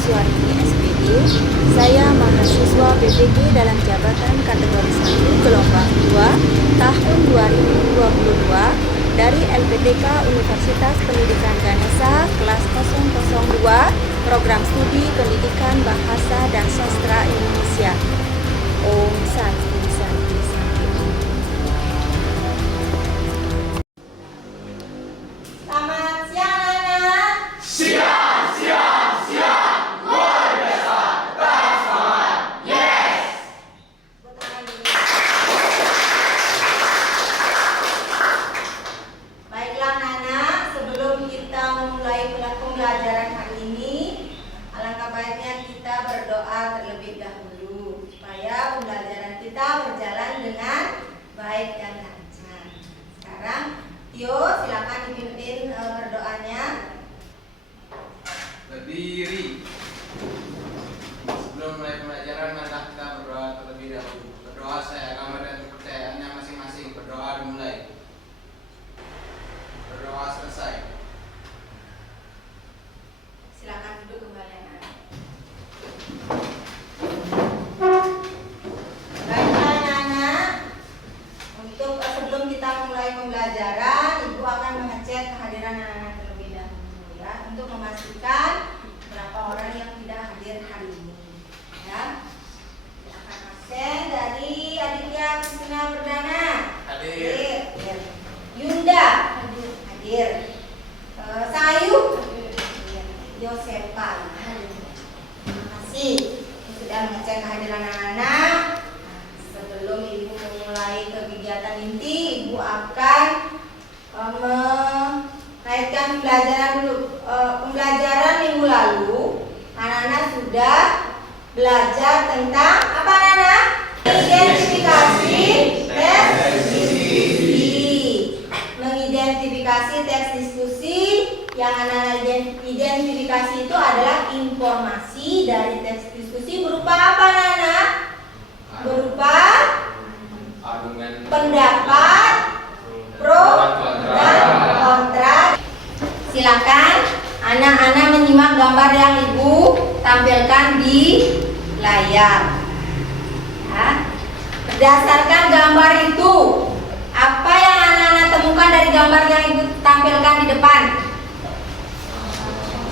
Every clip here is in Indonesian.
Suarini SPD. Saya mahasiswa PPG dalam jabatan kategori 1 gelombang 2 tahun 2022 dari LPTK Universitas Pendidikan Ganesha kelas 002 Program Studi Pendidikan Bahasa dan Sastra Indonesia. Om Santi Santi Santi Om. Selamat siang anak. Siang, siang, siang, luar biasa, tetap semangat, yes! Baiklah anak, sebelum kita memulai pembelajaran hari ini, alangkah baiknya kita berdoa terlebih dahulu supaya pembelajaran kita berjalan dengan baik dan lancar. Sekarang Tio, silakan dipimpin berdoanya. Berdiri. Sebelum mulai pembelajaran, marilah kita berdoa terlebih dahulu. Berdoa saya agama dan kepercayaannya masing-masing. Berdoa dimulai. Berdoa selesai. Silakan duduk kembali anak. Baiklah anak-anak, untuk sebelum kita mulai pembelajaran, Ibu akan mengecek kehadiran anak-anak terlebih dahulu ya, untuk memastikan berapa orang yang tidak hadir hari ini. Ya, silakan absen dari Aditya Kusuma Perdana. Hadir. Hadir. Yunda hadir. Sayu hadir. Yosefa hadir. Terima kasih sudah mengecek kehadiran anak-anak. Sebelum Ibu memulai kegiatan inti, Ibu akan mengaitkan pembelajaran dulu. Pembelajaran minggu lalu, anak-anak sudah belajar tentang apa anak-anak? Identifikasi teks diskusi. Mengidentifikasi teks diskusi, yang anak-anak identifikasi itu adalah informasi dari teks diskusi berupa apa anak-anak? Berupa Argumen. pendapat, pro dan kontra. Silakan anak-anak menyimak gambar yang Ibu tampilkan di layar. Ya. Berdasarkan gambar itu, apa yang anak-anak temukan dari gambar yang Ibu tampilkan di depan?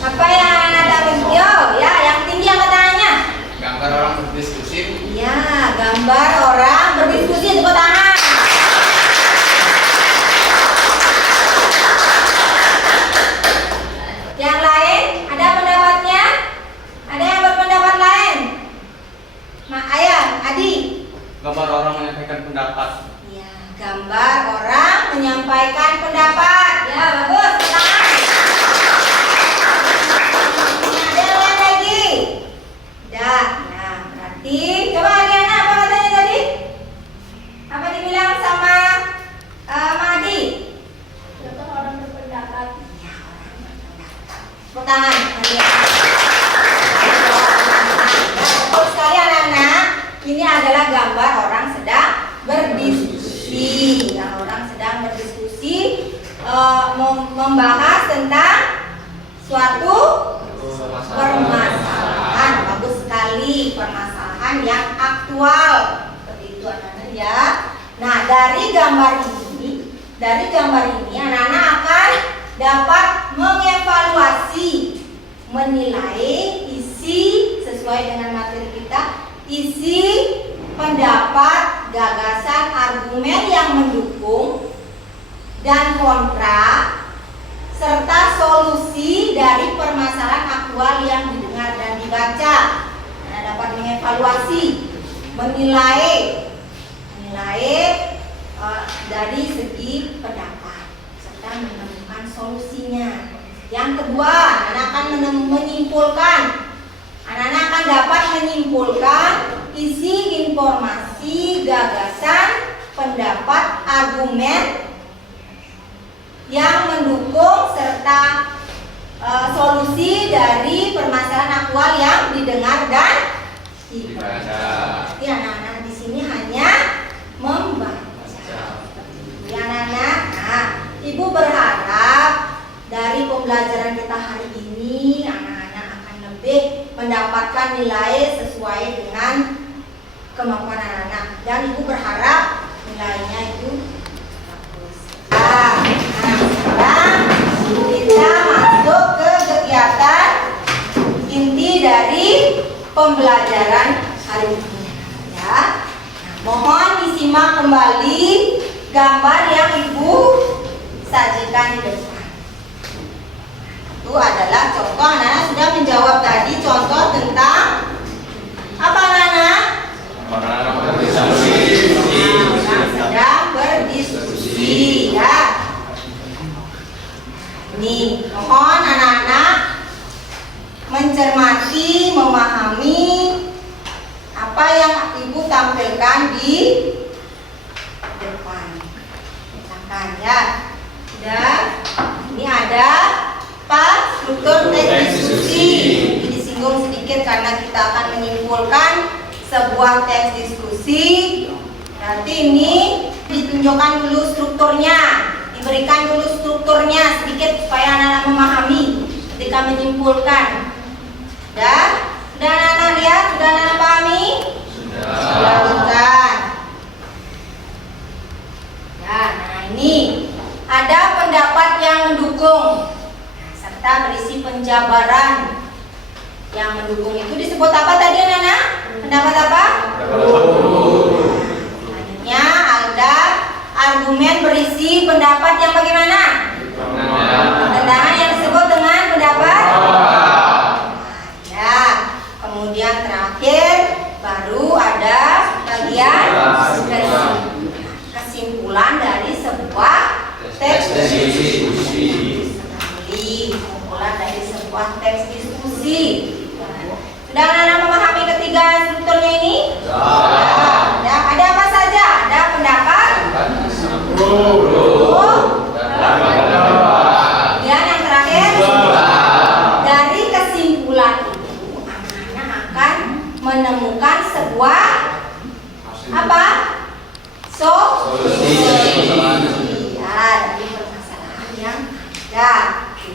Apa yang anak-anak tampilkan? Yo, ya, yang tinggi angkat tangannya. Gambar orang berdiskusi. Ya, gambar orang berdiskusi, tepuk tangan. Yang lain, ada pendapatnya? Ada yang berpendapat lain? Ayah, Adi. Gambar orang menyampaikan pendapat. Ya, gambar orang menyampaikan pendapat. Ya, bagus, tepuk tangan. Ada yang lain lagi? Tidak. Nah, berarti coba Ariana, apa katanya tadi? Apa dibilang sama Madi? Orang berpendapat. Ya, orang berpendapat. Tepuk tangan. Betul sekali anak-anak. Ini adalah gambar orang sedang berdiskusi. Yang orang sedang berdiskusi membahas tentang suatu permasalahan. Bagus sekali, permasalahan yang aktual. Seperti itu anak-anak ya. Nah, dari gambar ini anak-anak akan dapat mengevaluasi, menilai isi sesuai dengan materi kita, isi pendapat, gagasan, argumen yang mendukung dan kontra, serta solusi dari permasalahan aktual yang didengar dan dibaca. Nah, dapat mengevaluasi, menilai dari segi pendapat serta menemukan solusinya. Yang kedua, anak akan menyimpulkan. Anak-anak akan dapat menyimpulkan isi informasi, gagasan, pendapat, argumen yang mendukung serta solusi dari permasalahan aktual yang didengar dan dibaca. Jadi anak-anak di sini hanya membaca. Ya anak-anak. Nah, Ibu berharap dari pembelajaran kita hari ini anak-anak akan lebih mendapatkan nilai sesuai dengan kemampuan anak-anak. Dan ibu berharap nilainya itu bagus. Nah, sekarang kita masuk ke kegiatan inti dari pembelajaran hari ini. Ya, mohon disimak kembali gambar yang ibu sajikan di depan. Itu adalah contoh. Anak sudah menjawab tadi contoh tentang apa, anak? Orang sedang berdiskusi, ya. Ini mohon anak-anak mencermati, memahami apa yang ibu tampilkan di depan. Misalkan, ya. Sudah. Ini ada struktur teks diskusi. Ini disinggung sedikit karena kita akan menyimpulkan sebuah teks diskusi. Nanti ini ditunjukkan dulu strukturnya, diberikan dulu strukturnya sedikit supaya anak-anak memahami ketika menyimpulkan. Sudah anak-anak lihat, sudah anak-anak pahami? Sudah bukan? Ya, nah ini ada pendapat yang mendukung serta berisi penjabaran. Yang mendukung itu disebut apa tadi, anak-anak? Pendapat apa? Selanjutnya ada argumen berisi pendapat yang bagaimana? Pertentangan yang disebut dengan pendapat. Ya, kemudian terakhir baru ada bagian kesimpulan dari sebuah teks diskusi. Kesimpulan dari sebuah teks diskusi. Sudah anak-anak memahami ketiga strukturnya ini? Sudah. Ada apa saja? Ada pendapat. Kemudian yang terakhir, dari kesimpulan itu anak-anak akan menemukan sebuah apa? Solusi. Ya, dari permasalahan yang ada.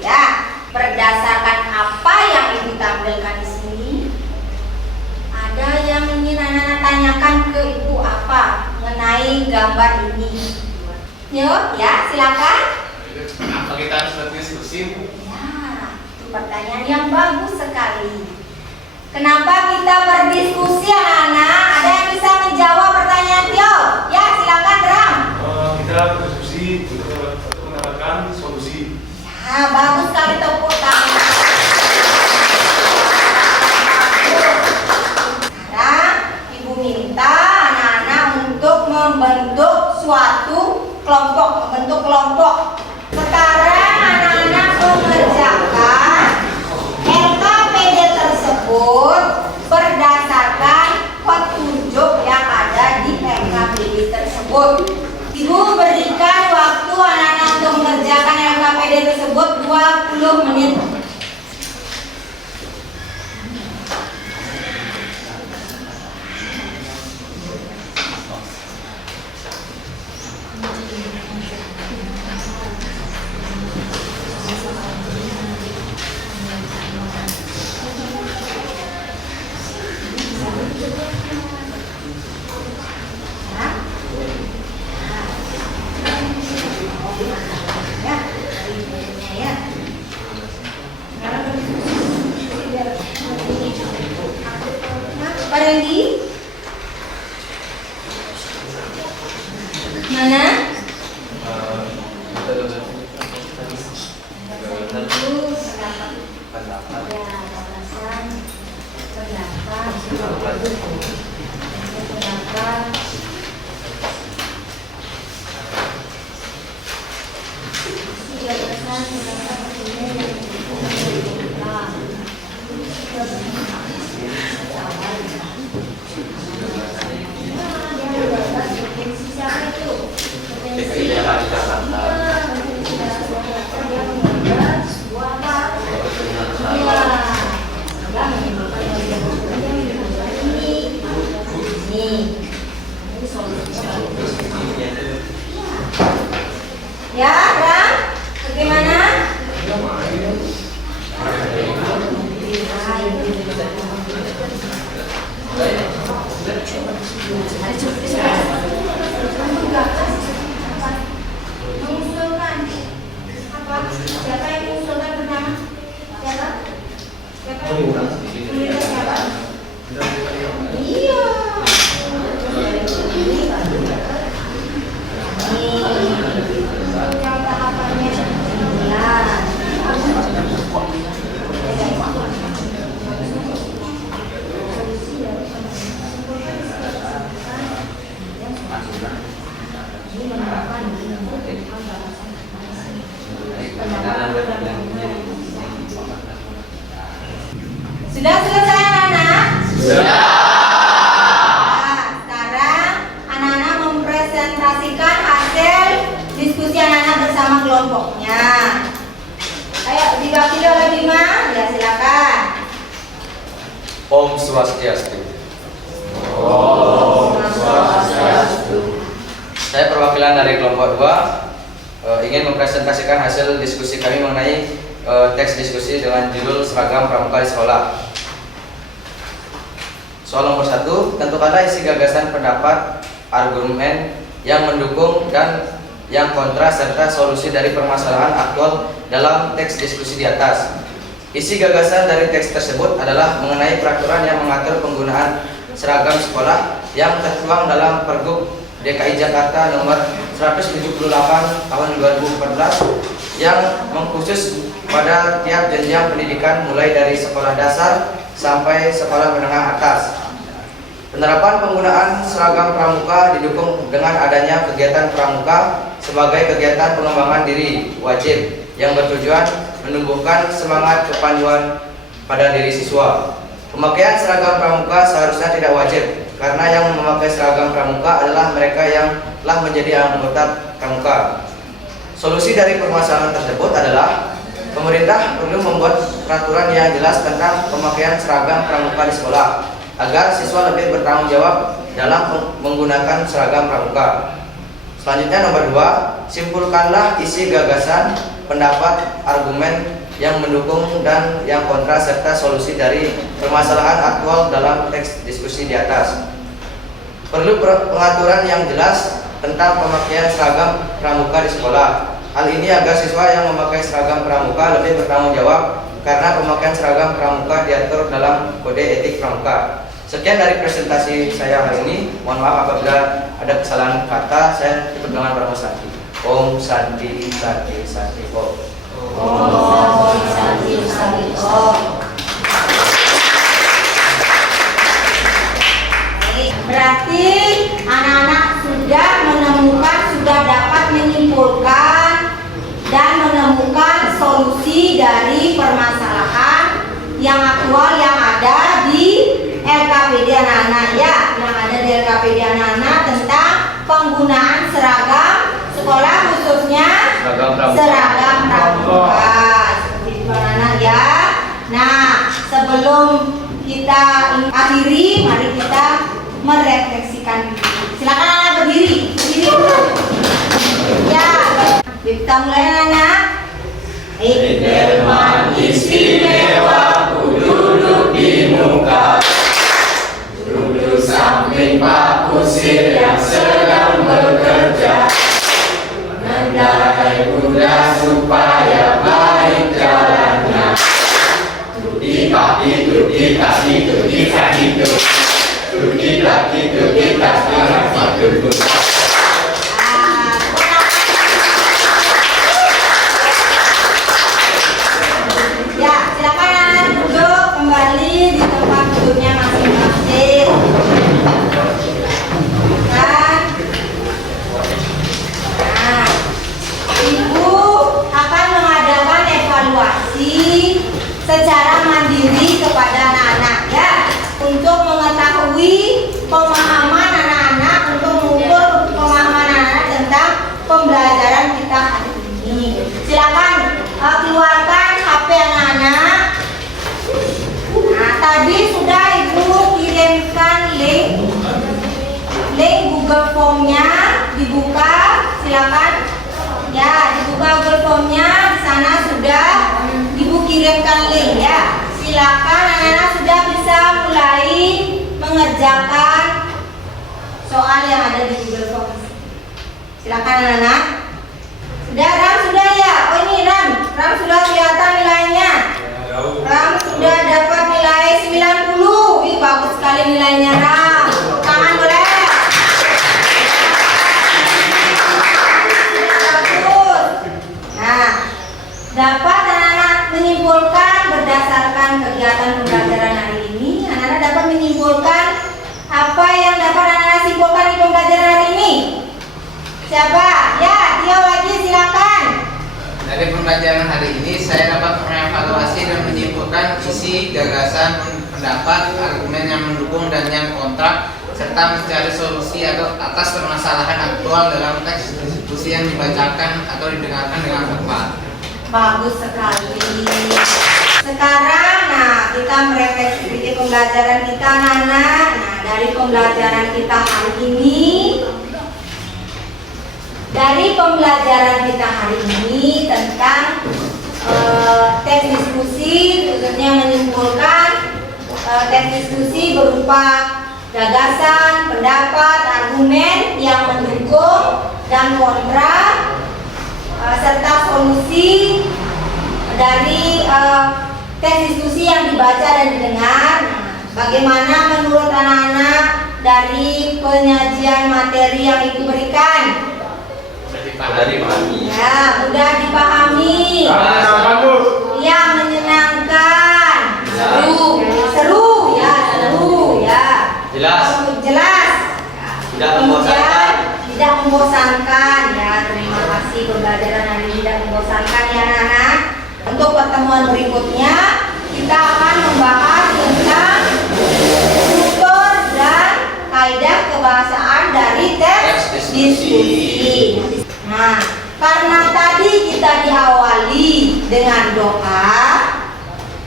Ya, berdasarkan apa yang ibu tampilkan di sini, ada yang ingin anak-anak tanyakan ke ibu apa mengenai gambar ini? Yuk, ya, silakan. Kenapa kita harus berdiskusi? Ya, itu pertanyaan yang bagus sekali. Kenapa kita berdiskusi, anak-anak? Ada yang bisa menjawab pertanyaan Tio? Ya, silakan, Ram. Kita berdiskusi untuk mendapatkan solusi. Ya, bagus sekali, tepuk tangan. Sekarang ibu minta anak-anak untuk membentuk suatu kelompok, membentuk kelompok. Sekarang anak-anak mengerjakan LKPD tersebut berdasarkan petunjuk yang ada di LKPD tersebut. Ibu berikan waktu anak-anak untuk mengerjakan LKPD tersebut 20 menit. Pak Randy, mana? Ya, Ram, bagaimana? Iya. Yang tahapannya 11. Sudah selesai anak-anak? Sudah. Nah, sekarang anak-anak mempresentasikan hasil diskusi anak-anak bersama kelompoknya. Ayo diwakili oleh Bima, ya silakan. Om Swastiastu. Om Swastiastu. Saya perwakilan dari kelompok 2 ingin mempresentasikan hasil diskusi kami mengenai teks diskusi dengan judul seragam pramuka di sekolah. Soal nomor 1, tentukanlah isi gagasan, pendapat, argumen yang mendukung dan yang kontra serta solusi dari permasalahan aktual dalam teks diskusi di atas. Isi gagasan dari teks tersebut adalah mengenai peraturan yang mengatur penggunaan seragam sekolah yang tertuang dalam Pergub DKI Jakarta nomor 178 tahun 2014 yang mengkhusus pada tiap jenjang pendidikan mulai dari sekolah dasar sampai sekolah menengah atas. Penerapan penggunaan seragam pramuka didukung dengan adanya kegiatan pramuka sebagai kegiatan pengembangan diri wajib yang bertujuan menumbuhkan semangat kepanduan pada diri siswa. Pemakaian seragam pramuka seharusnya tidak wajib karena yang memakai seragam pramuka adalah mereka yang telah menjadi anggota pramuka. Solusi dari permasalahan tersebut adalah pemerintah perlu membuat peraturan yang jelas tentang pemakaian seragam pramuka di sekolah agar siswa lebih bertanggung jawab dalam menggunakan seragam pramuka. Selanjutnya nomor 2, simpulkanlah isi gagasan, pendapat, argumen yang mendukung dan yang kontra serta solusi dari permasalahan aktual dalam teks diskusi di atas. Perlu pengaturan yang jelas tentang pemakaian seragam pramuka di sekolah. Hal ini agar siswa yang memakai seragam pramuka lebih bertanggung jawab karena pemakaian seragam pramuka diatur dalam kode etik pramuka. Sekian dari presentasi saya hari ini. Mohon maaf apabila ada kesalahan kata. Saya tutup dengan Pramu Santi. Om Santi Santi Santi Om. Om Santi Santi Om. Berarti anak-anak sudah menemukan, sudah dapat menyimpulkan dan menemukan solusi dari permasalahan yang aktual yang ada di LKPD anak-anak ya, yang ada di LKPD anak-anak tentang penggunaan seragam sekolah khususnya seragam pramuka. Seperti itu anak-anak ya. Nah, sebelum kita akhiri, mari kita merefleksikan diri. Silakan anak berdiri dulu. Ya, kita mulai anak. Firman istimewa ku duduk di muka, duduk samping Pak Kusir yang sedang bekerja, mengendarai kuda supaya baik jalannya. Tuki kaki, tuki kaki, tuki kaki, tuki kaki, tuki kaki, tuki kaki. Kembali di tempat duduknya masing-masing. Nah, Ibu akan mengadakan evaluasi secara mandiri kepada anak-anak ya, untuk mengetahui pemahaman anak-anak, untuk mengukur pemahaman anak-anak tentang pembelajaran kita hari ini. Silakan keluarkan HP anak-anak. Nah, tadi sudah Ibu kirimkan link Google Form-nya, dibuka, silakan. Ya, dibuka Google Form-nya, di sana sudah Ibu kirimkan link ya. Silakan anak-anak sudah bisa mulai mengerjakan soal yang ada di Google Form. Silakan anak-anak. Sudah, Ram sudah ya? Oh ini Ram sudah kelihatan nilainya. Ram sudah dapat 90. Wih, bagus sekali nilainya, Ram. Tepuk tangan boleh. Bagus. Nah, dapat anak-anak menyimpulkan berdasarkan kegiatan pembelajaran hari ini. Anak-anak dapat menyimpulkan apa yang dapat anak-anak simpulkan di pembelajaran hari ini. Siapa? Ya, Tio lagi, silakan. Dari pembelajaran hari ini saya dapat mengevaluasi dan menyimpulkan isi, gagasan, pendapat, argumen yang mendukung dan yang kontra, serta mencari solusi atau atas permasalahan aktual dalam teks diskusi yang dibacakan atau didengarkan dengan tepat. Bagus sekali. Sekarang, nah, kita merefleksi sedikit pembelajaran kita, anak-anak. Nah, dari pembelajaran kita hari ini, tentang teks diskusi, khususnya menyimpulkan teks diskusi berupa gagasan, pendapat, argumen yang mendukung dan kontra, serta solusi dari teks diskusi yang dibaca dan didengar. Bagaimana menurut anak-anak dari penyajian materi yang ibu berikan? Mudah dipahami. Ya, mudah dipahami. Yang menyenangkan. Seru ya. Jelas. Tidak membosankan. Tidak membosankan ya. Terima kasih pembelajaran hari ini tidak membosankan ya anak-anak. Untuk pertemuan berikutnya kita akan membahas tentang struktur dan kaidah kebahasaan dari teks diskusi. Nah, karena tadi kita diawali dengan doa,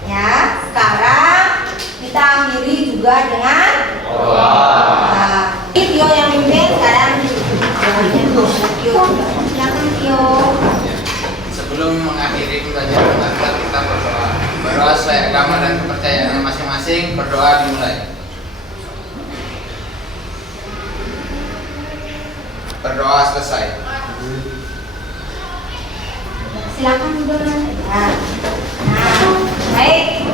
ya, sekarang kita akhiri juga dengan doa. Tio yang mimpin sekarang. Silakan Tio. Sebelum mengakhiri pembelajaran kita berdoa. Berdoa sesuai agama dan kepercayaannya masing-masing. Berdoa dimulai. Berdoa selesai. Silakan duduk. Nah, baik.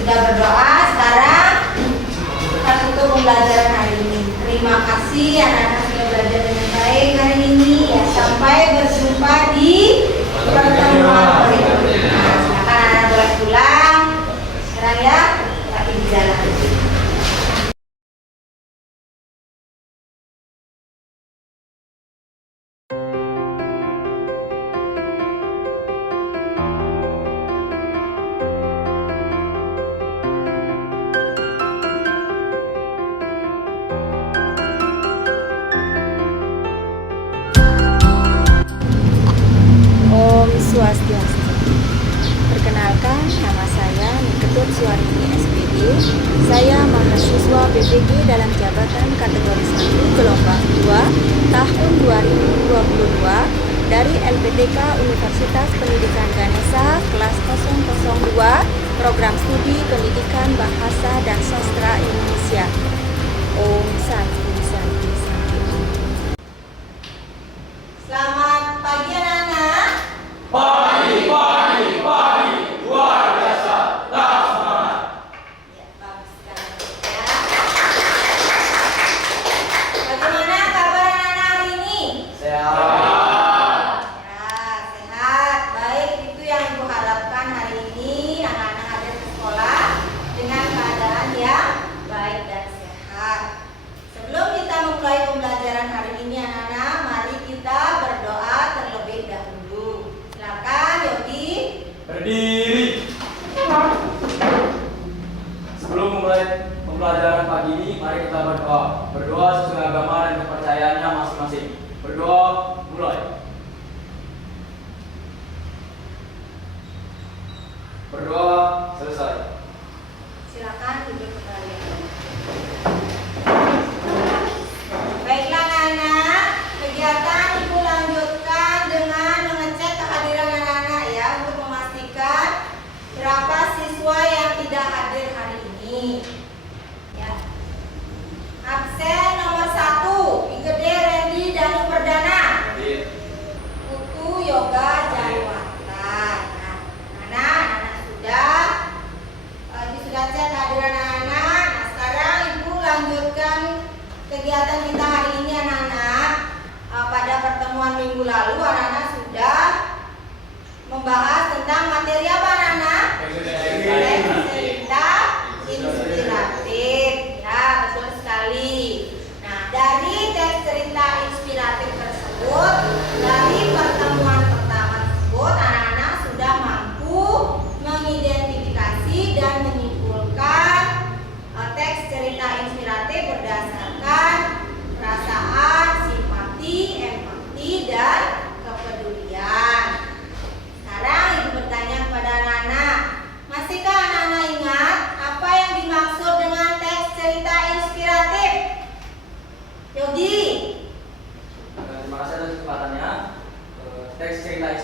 Sudah berdoa. Sekarang kita tutup pembelajaran hari ini. Terima kasih anak-anak sudah belajar dengan baik hari ini. Ya, sampai berjumpa di pertemuan berikutnya. Silakan anak-anak boleh pulang. Sekarang ya, tapi di jalan. Om Swastiastu. Perkenalkan, nama saya Niketut Suwarini SPD. Saya mahasiswa BPG dalam jabatan kategori 1 gelombang 2 tahun 2022 dari LPTK Universitas Pendidikan Ganesha kelas 002 Program Studi Pendidikan Bahasa dan Sastra Indonesia. Om Santi Santi Santi. Selamat pagi anak-anak. Pagi, luar biasa, tak semangat. Ya, bagus sekali ya. Bagaimana kabar anak-anak hari ini? Sehat. Ya, sehat. Baik, itu yang Ibu harapkan hari ini anak-anak hadir ke sekolah dengan keadaan yang baik dan sehat. Sebelum kita memulai pembelajaran hari ini anak-anak, mari kita berdoa terlebih dahulu. Silakan Yogi. Berdiri. Sebelum memulai pembelajaran pagi ini, mari kita berdoa. Berdoa sesuai agama dan kepercayaannya masing-masing. Berdoa mulai. Berdoa selesai. Silakan duduk kembali. Baiklah anak-anak, kegiatan Ibu lanjutkan dengan mengecek kehadiran anak-anak ya untuk memastikan berapa siswa yang tidak hadir hari ini. Ya. Absen nomor 1, Igede Randy Danu Perdana. Putu Yoga Janwata. Nah, anak-anak sudah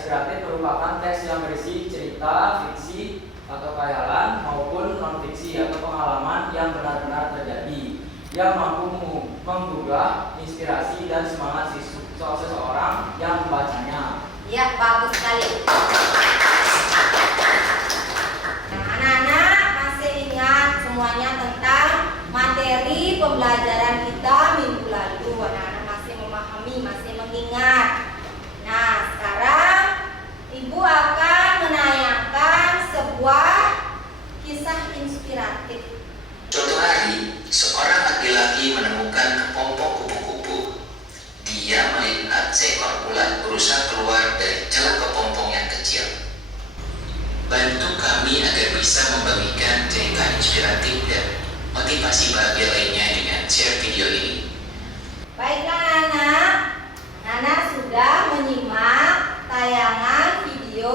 inspiratif merupakan teks yang berisi cerita, fiksi, atau khayalan maupun non-fiksi atau pengalaman yang benar-benar terjadi yang mampu menggugah inspirasi dan semangat seseorang yang membacanya. Ya, bagus sekali. Nah, anak-anak masih ingat semuanya tentang materi pembelajaran kita minggu lalu. Anak-anak masih memahami, masih mengingat. Nah, sekarang Ibu akan menayangkan sebuah kisah inspiratif. Suatu hari, seorang laki-laki menemukan kepompong kupu-kupu. Dia melihat seekor ulat berusaha keluar dari celah kepompong yang kecil. Bantu kami agar bisa membagikan cerita inspiratif dan motivasi bahagia lainnya dengan share video ini. Baiklah anak-anak, anak sudah menyimak tayangan video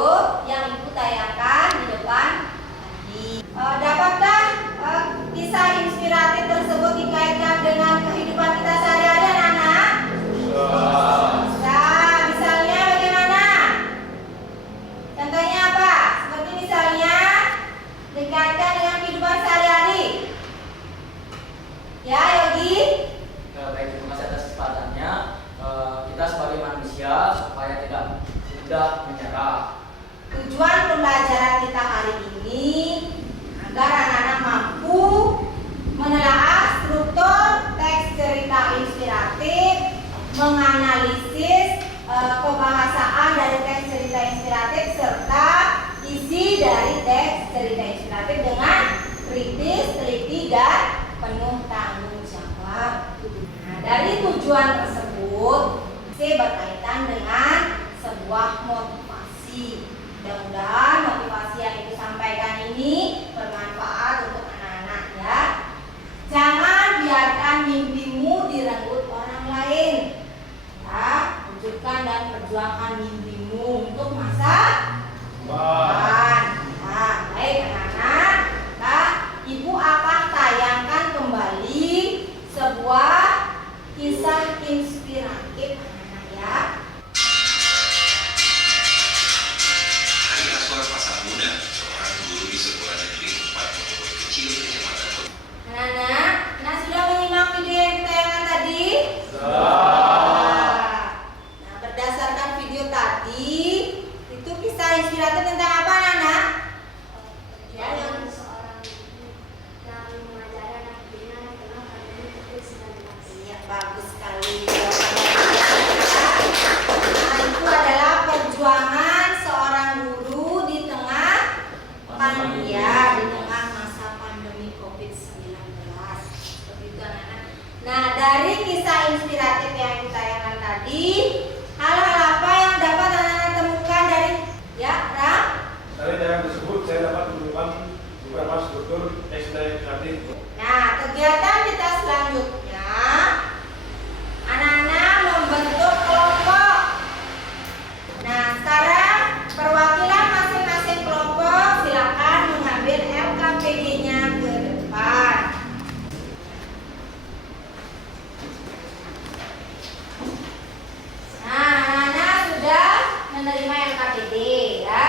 yang Ibu tayangkan di depan tadi. Dapatkah kisah inspiratif tersebut dikaitkan dengan kehidupan kita sehari-hari anak-anak? Nah, misalnya bagaimana? Contohnya apa? Seperti misalnya dikaitkan dengan kehidupan sehari-hari. Ya, Yogi? Baik, terima kasih atas kesempatannya. Kita sebagai manusia supaya tidak mudah menyerah. Tujuan pembelajaran kita hari ini agar anak-anak mampu menelaah struktur teks cerita inspiratif, menganalisis kebahasaan dari teks cerita inspiratif serta isi dari teks cerita inspiratif dengan kritis, teliti, dan penuh tanggung jawab. Nah, dari tujuan tersebut, berkaitan dengan sebuah motivasi. Mudah-mudahan motivasi yang Ibu sampaikan ini bermanfaat untuk anak-anak ya. Jangan biarkan mimpimu direnggut orang lain. Ya, wujudkan dan perjuangkan mimpimu untuk masa depan. Nah, baik anak-anak, nah, Ibu akan tayangkan kembali sebuah kisah inspiratif anak-anak ya. Hari Aswar Pasar Muda, seorang guru di sekolah negeri 4 Pondok Kecil Kecamatan. Anak-anak, sudah menyimak video yang ditayangan tadi? Nah, berdasarkan video tadi, itu kisah inspiratif tentang apa anak-anak? Yang seorang ibu yang mengajari anak-anaknya tentang pandemi COVID-19. Iya, bagus sekali. Nah, itu adalah perjuangan seorang guru di tengah di tengah masa pandemi COVID-19. Seperti itu anak-anak. Nah, dari kisah inspiratif yang ditayangkan tadi, hal-hal apa yang dapat anak-anak temukan dari Ram? Dari tayangan tersebut saya dapat menemukan beberapa struktur teks inspiratif. Nah, kegiatan kita selanjutnya, anak-anak membentuk kelompok. Nah, sekarang perwakilan masing-masing kelompok silakan mengambil LKPD-nya ke depan. Nah, anak-anak sudah menerima LKPD ya.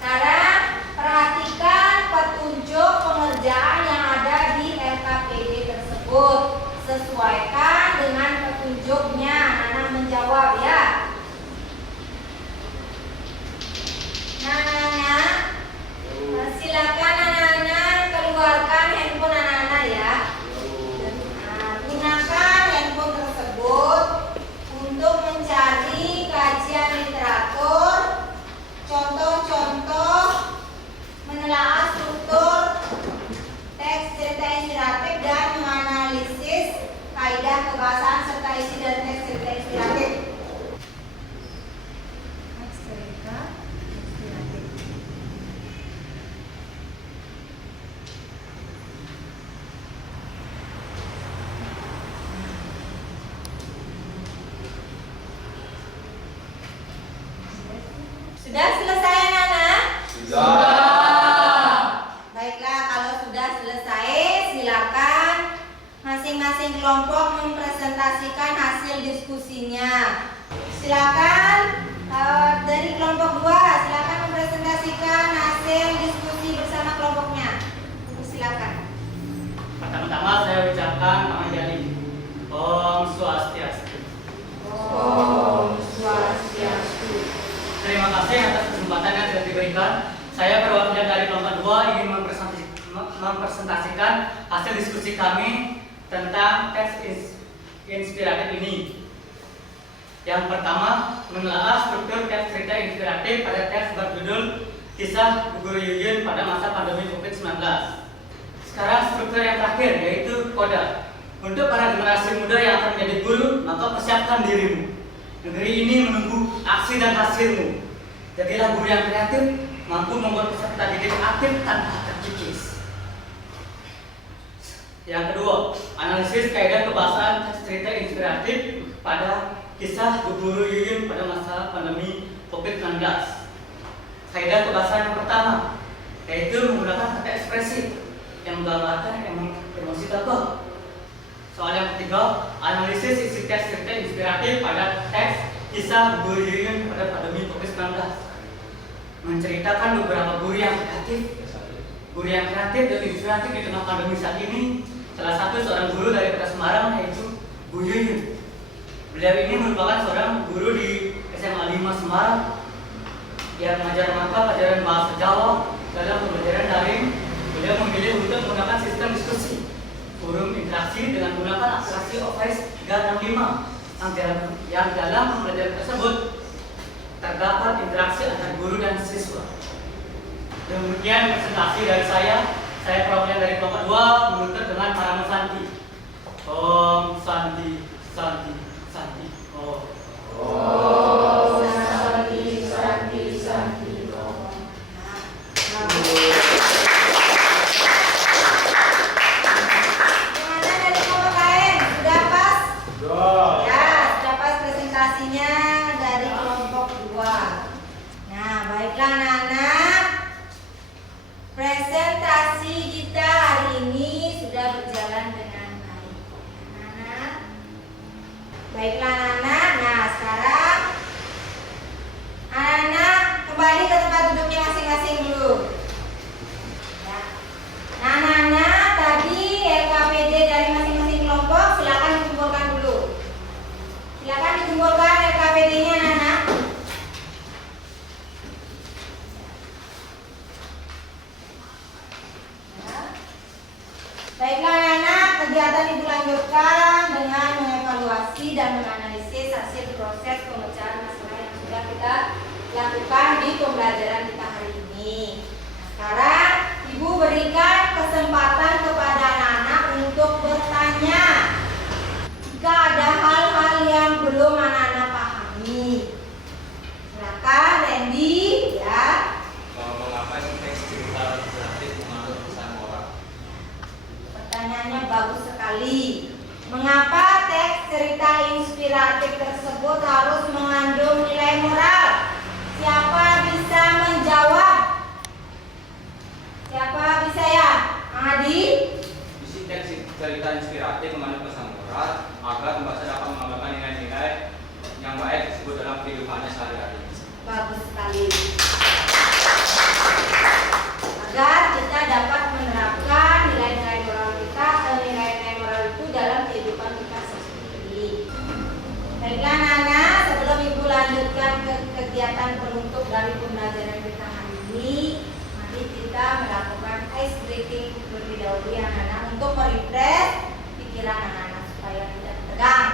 Sekarang perhatikan petunjuk pengerjaan yang ada di LKPD tersebut. Sesuaikan dengan petunjuknya. Anak-anak menjawab ya. Nah, anak-anak, silakan anak-anak keluarkan handphone anak-anak ya. Nah, gunakan handphone tersebut untuk mencari kajian literatur, contoh-contoh, menelaah struktur teks cerita inspiratif dan menganalisis kaidah kebahasaan serta isi dari teks cerita inspiratif. Teks cerita inspiratif. Sudah selesai anak-anak? Baiklah, kalau sudah selesai, silakan masing-masing kelompok mempresentasikan hasil diskusinya. Silakan Dari kelompok 2, silakan mempresentasikan hasil diskusi bersama kelompoknya. Silakan. Pertama-tama saya ucapkan panganjali. Om Swastiastu. Om Swastiastu. Terima kasih atas kesempatan yang sudah diberikan. Saya perwakilan dari kelompok 2 ingin mempresentasikan hasil diskusi kami tentang teks inspiratif ini. Yang pertama, menelaah struktur teks cerita inspiratif pada teks berjudul Kisah Bu Guru Yuyun pada masa pandemi COVID-19. Sekarang struktur yang terakhir, yaitu koda. Untuk para generasi muda yang akan menjadi guru, maka persiapkan dirimu. Negeri ini menunggu aksi dan hasilmu. Jadilah guru yang kreatif, mampu membuat peserta didik aktif tanpa terkikis. Yang kedua, analisis kaidah kebahasaan teks cerita inspiratif pada Kisah Bu Guru Yuyun pada masa pandemi COVID-19. Kaidah kebahasaan yang pertama, yaitu menggunakan kata ekspresi yang menggambarkan emosi tokoh. Soal yang ketiga, analisis isi teks cerita inspiratif pada teks Kisah Bu Guru Yuyun pada pandemi COVID-19. Menceritakan beberapa guru yang kreatif. Guru yang kreatif dan inspiratif di tengah pandemi saat ini. Salah satu seorang guru dari Kota Semarang, yaitu Bu Yuyun. Beliau ini merupakan seorang guru di SMA 5 Semarang yang mengajar mata pelajaran bahasa Jawa dalam pembelajaran daring. Beliau memilih untuk menggunakan sistem diskusi forum interaksi dengan menggunakan aplikasi Office 365 yang dalam pembelajaran tersebut terdapat interaksi antara guru dan siswa. Demikian presentasi dari saya perwakilan dari kelompok 2 menuntut dengan para Santi. Om Santi, Santi, Santi. Om. Om Santi, Santi, Santi. Gimana dari kelompok lain? Sudah pas? Ya, sudah pas presentasinya dari kelompok 2. Nah, baiklah anak-anak. Presentasi kita hari ini sudah berjalan dengan baik. Anak-anak. Baiklah anak-anak. Nah, sekarang anak-anak kembali ke tempat duduknya masing-masing dulu. Ya. Nah, anak-anak, tadi LKPD dari masing-masing kelompok silakan dikumpulkan dulu. Silakan dikumpulkan LKPD-nya anak-anak. Baiklah anak-anak, kegiatan itu lanjutkan dengan mengevaluasi dan menganalisis hasil proses pemecahan masalah yang sudah kita lakukan di pembelajaran kita hari ini. Nah, sekarang Ibu berikan kesempatan kepada anak-anak untuk bertanya jika ada hal-hal yang belum anak-anak pahami. Silakan Randy, ya. Mengapa teks cerita inspiratif mengandung pesan moral? Pertanyaannya bagus sekali. Mengapa teks cerita inspiratif tersebut harus mengandung nilai moral? Siapa bisa menjawab? Siapa bisa ya? Adi? Isi teks cerita inspiratif mengandung pesan moral agar pembaca dapat mengamalkan nilai-nilai yang baik tersebut dalam kehidupannya sehari-hari. Bagus sekali. Agar kita dapat menerapkan nilai-nilai moral kita, nilai-nilai moral itu dalam kehidupan kita sendiri. Baiklah anak-anak, sebelum Ibu lanjutkan ke kegiatan penutup dari pembelajaran kita hari ini, mari kita melakukan ice breaking terlebih dahulu ya anak-anak untuk merefresh pikiran anak-anak supaya tidak tegang.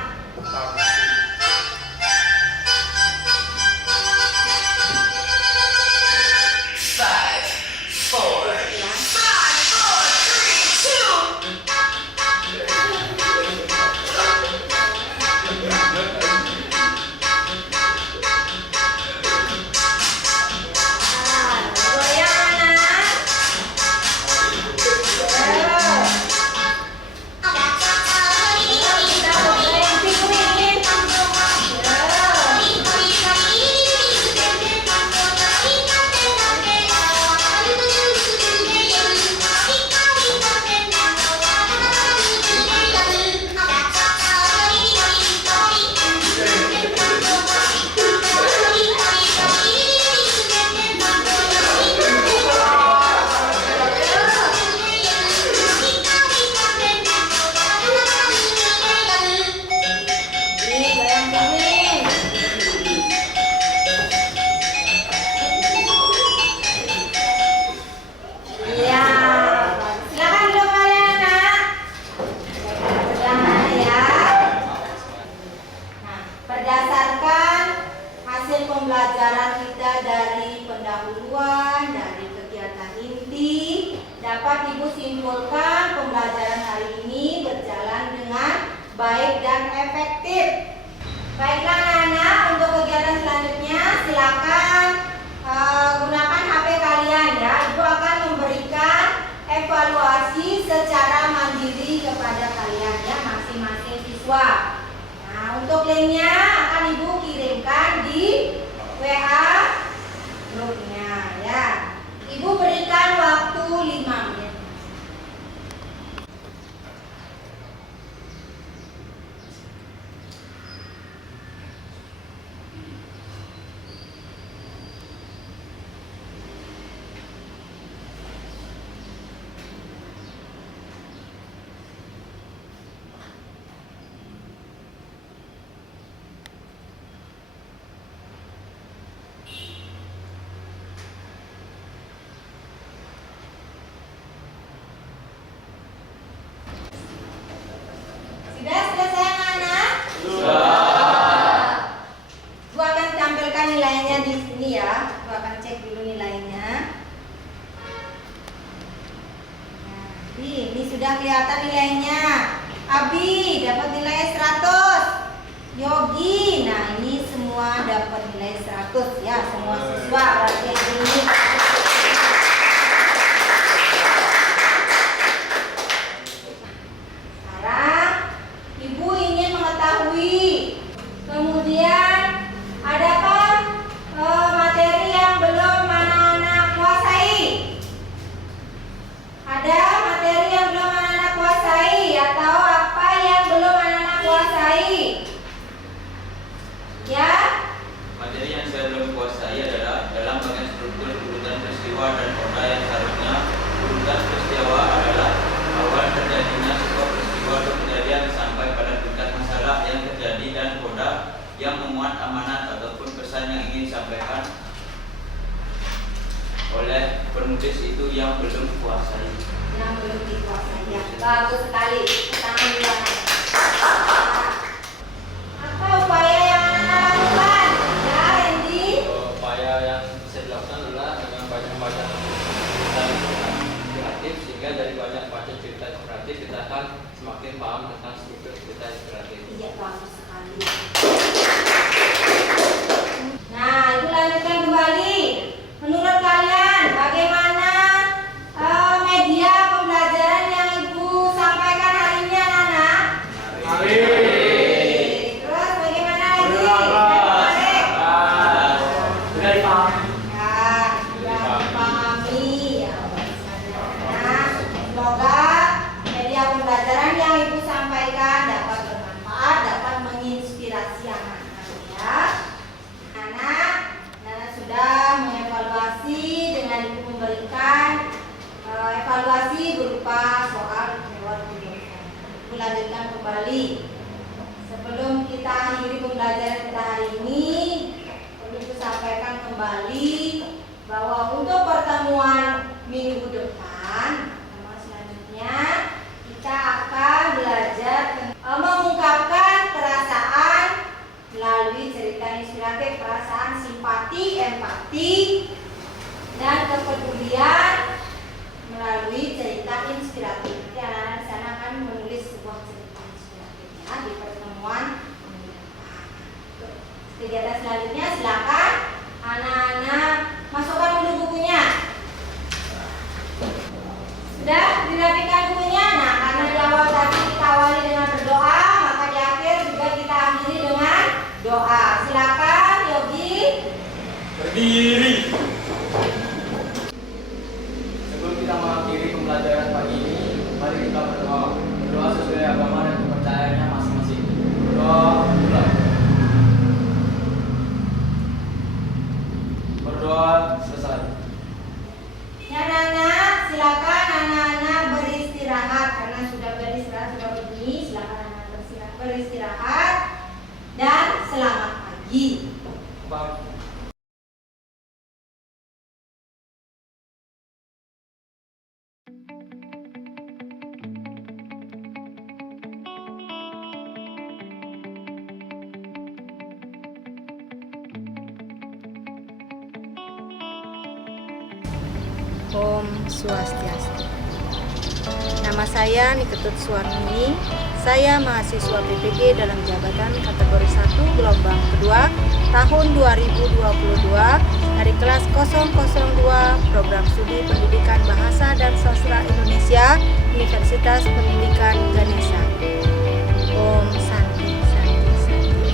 dapat Ibu simpulkan pembelajaran hari ini berjalan dengan baik dan efektif. Baiklah anak-anak, untuk kegiatan selanjutnya silakan gunakan HP kalian ya. Ibu akan memberikan evaluasi secara mandiri kepada kalian ya, masing-masing siswa. Nah, untuk linknya akan Ibu kirimkan di WA grupnya ya. Ibu berikan waktu 5 menit. Sudah selesai anak-anak? Sudah. Ibu akan tampilkan nilainya di sini ya. Ibu akan cek dulu nilainya. Nah, ini sudah kelihatan nilainya. Abi dapat nilai 100. Yogi, nah ini semua dapat nilai 100 ya, semua siswa berarti yang ini. Sekarang Ibu ingin mengetahui, kemudian adakah materi yang belum anak-anak kuasai? Ada materi yang belum anak-anak kuasai atau apa yang belum anak-anak kuasai? Ya? Materi yang saya belum kuasai adalah dalam bagian struktur urutan peristiwa dan koda yang seharusnya urutan peristiwa adalah awal terjadinya sebuah peristiwa atau kejadian sampai pada tingkat masalah yang terjadi dan koda yang memuat amanat ataupun pesan yang ingin disampaikan oleh penulis itu yang belum kuasai. Yang belum dikuasai ya. Bagus sekali. Tangan dulu anak. Apa upaya yang anak lakukan? Ya, Randy. Upaya yang bisa dilakukan adalah dengan banyak membaca cerita inspiratif, sehingga dari banyak baca cerita inspiratif kita akan semakin paham tentang struktur cerita inspiratif. Iya, bagus sekali. Nah, Ibu lanjutkan kembali. Menurut kalian bagaimana media pembelajaran yang Ibu sampaikan hari ini anak-anak? Terus bagaimana lagi? Sudah dipahami. Ya, sudah dipahami ya. Nah, semoga media pembelajaran yang Ibu sampaikan dapat bermanfaat, dapat menginspirasi anak-anak ya. Anak sudah mengevaluasi dengan Ibu memberikan evaluasi berupa soal lewat video. Ibu lanjutkan kembali. Sebelum kita akhiri pembelajaran kita hari ini, perlu Ibu sampaikan kembali bahwa untuk pertemuan minggu depan, pertemuan selanjutnya, kita akan belajar mengungkapkan perasaan melalui cerita inspiratif, perasaan simpati, empati, dan kepedulian melalui cerita inspiratif. Nanti anak-anak di sana akan menulis sebuah cerita inspiratif ya di pertemuan minggu depan. Kegiatan selanjutnya silakan anak-anak masukkan dulu bukunya. Sudah dirapikan bukunya. Nah, karena di awal tadi kita awali dengan berdoa, maka di akhir juga kita akhiri dengan doa. Silakan Yogi. Berdiri. Sebelum kita mengakhiri pembelajaran pagi ini, mari kita berdoa. Berdoa sesuai agama dan kepercayaannya masing-masing. Berdoa mulai. Berdoa selesai. Ya anak-anak, silakan anak-anak beristirahat karena sudah beristirahat, sudah begini. Silakan anak-anak beristirahat dan selamat pagi. Bye. Om Swastiastu. Nama saya Niketut Suwarni. Saya mahasiswa PPG dalam jabatan kategori 1 gelombang kedua tahun 2022 dari kelas 002 Program Studi Pendidikan Bahasa dan Sastra Indonesia Universitas Pendidikan Ganesha. Om Santi Santi Santi.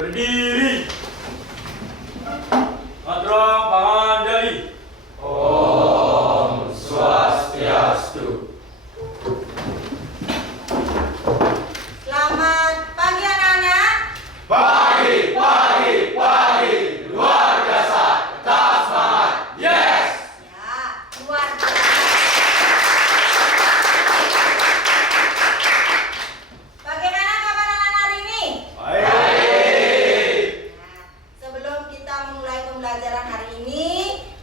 Berdiri. Matrong Panganjali. Om Swastiastu. Selamat pagi anak-anak. Pagi, pagi, pagi. Luar biasa. Tetap semangat. Yes. Ya, luar biasa. Bagaimana kabar anak-anak hari ini? Baik. Nah, sebelum kita memulai pembelajaran hari ini,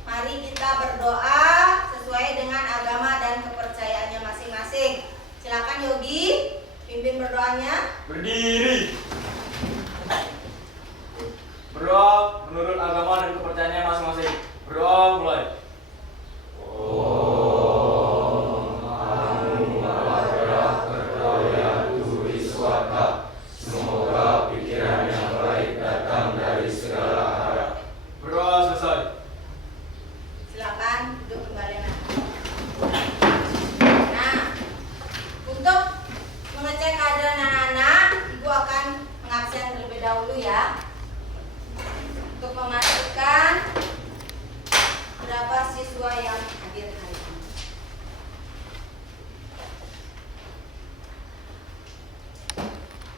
mari kita berdoa sesuai dengan agama dan kepercayaannya masing-masing. Silakan Yogi, pimpin berdoanya. Berdiri. Berdoa menurut agama dan kepercayaannya masing-masing. Berdoa mulai. Semoga pikiran yang baik datang dari segala arah. Berdoa selesai. Silakan duduk kembali anak. Nah, untuk mengecek keadaan anak-anak, Ibu akan mengabsen terlebih dahulu ya. Untuk memastikan berapa siswa yang hadir hari ini.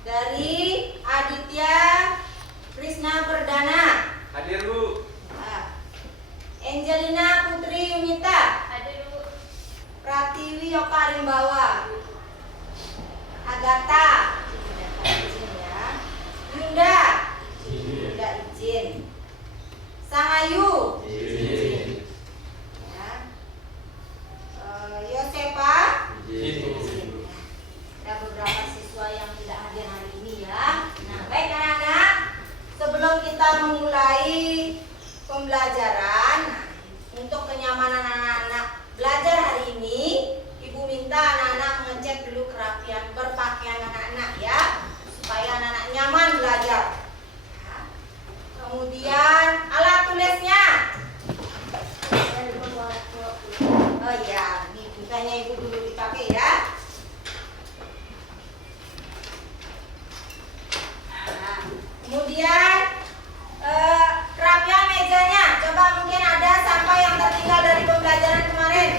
Dari Aditya Krisna Perdana. Hadir, Bu. Ah. Angelina Putri Yunita. Hadir, Bu. Pratiwi Yoka Rimbawa. Agatha. Izin ya. Yunda. Yunda izin. Sangayu. Izin. Ya. Yosepa. Izin. Ada beberapa siswa yang tidak hadir hari ini ya. Nah, baik anak-anak, sebelum kita memulai pembelajaran, nah, untuk kenyamanan anak-anak belajar hari ini, Ibu minta anak-anak mengecek dulu kerapian berpakaian anak-anak ya, supaya anak-anak nyaman belajar. Ya. Kemudian alat tulisnya. Oh iya, ini bukannya Ibu dulu dipakai ya. Nah, kemudian kerapian mejanya. Coba mungkin ada sampah yang tertinggal dari pembelajaran kemarin.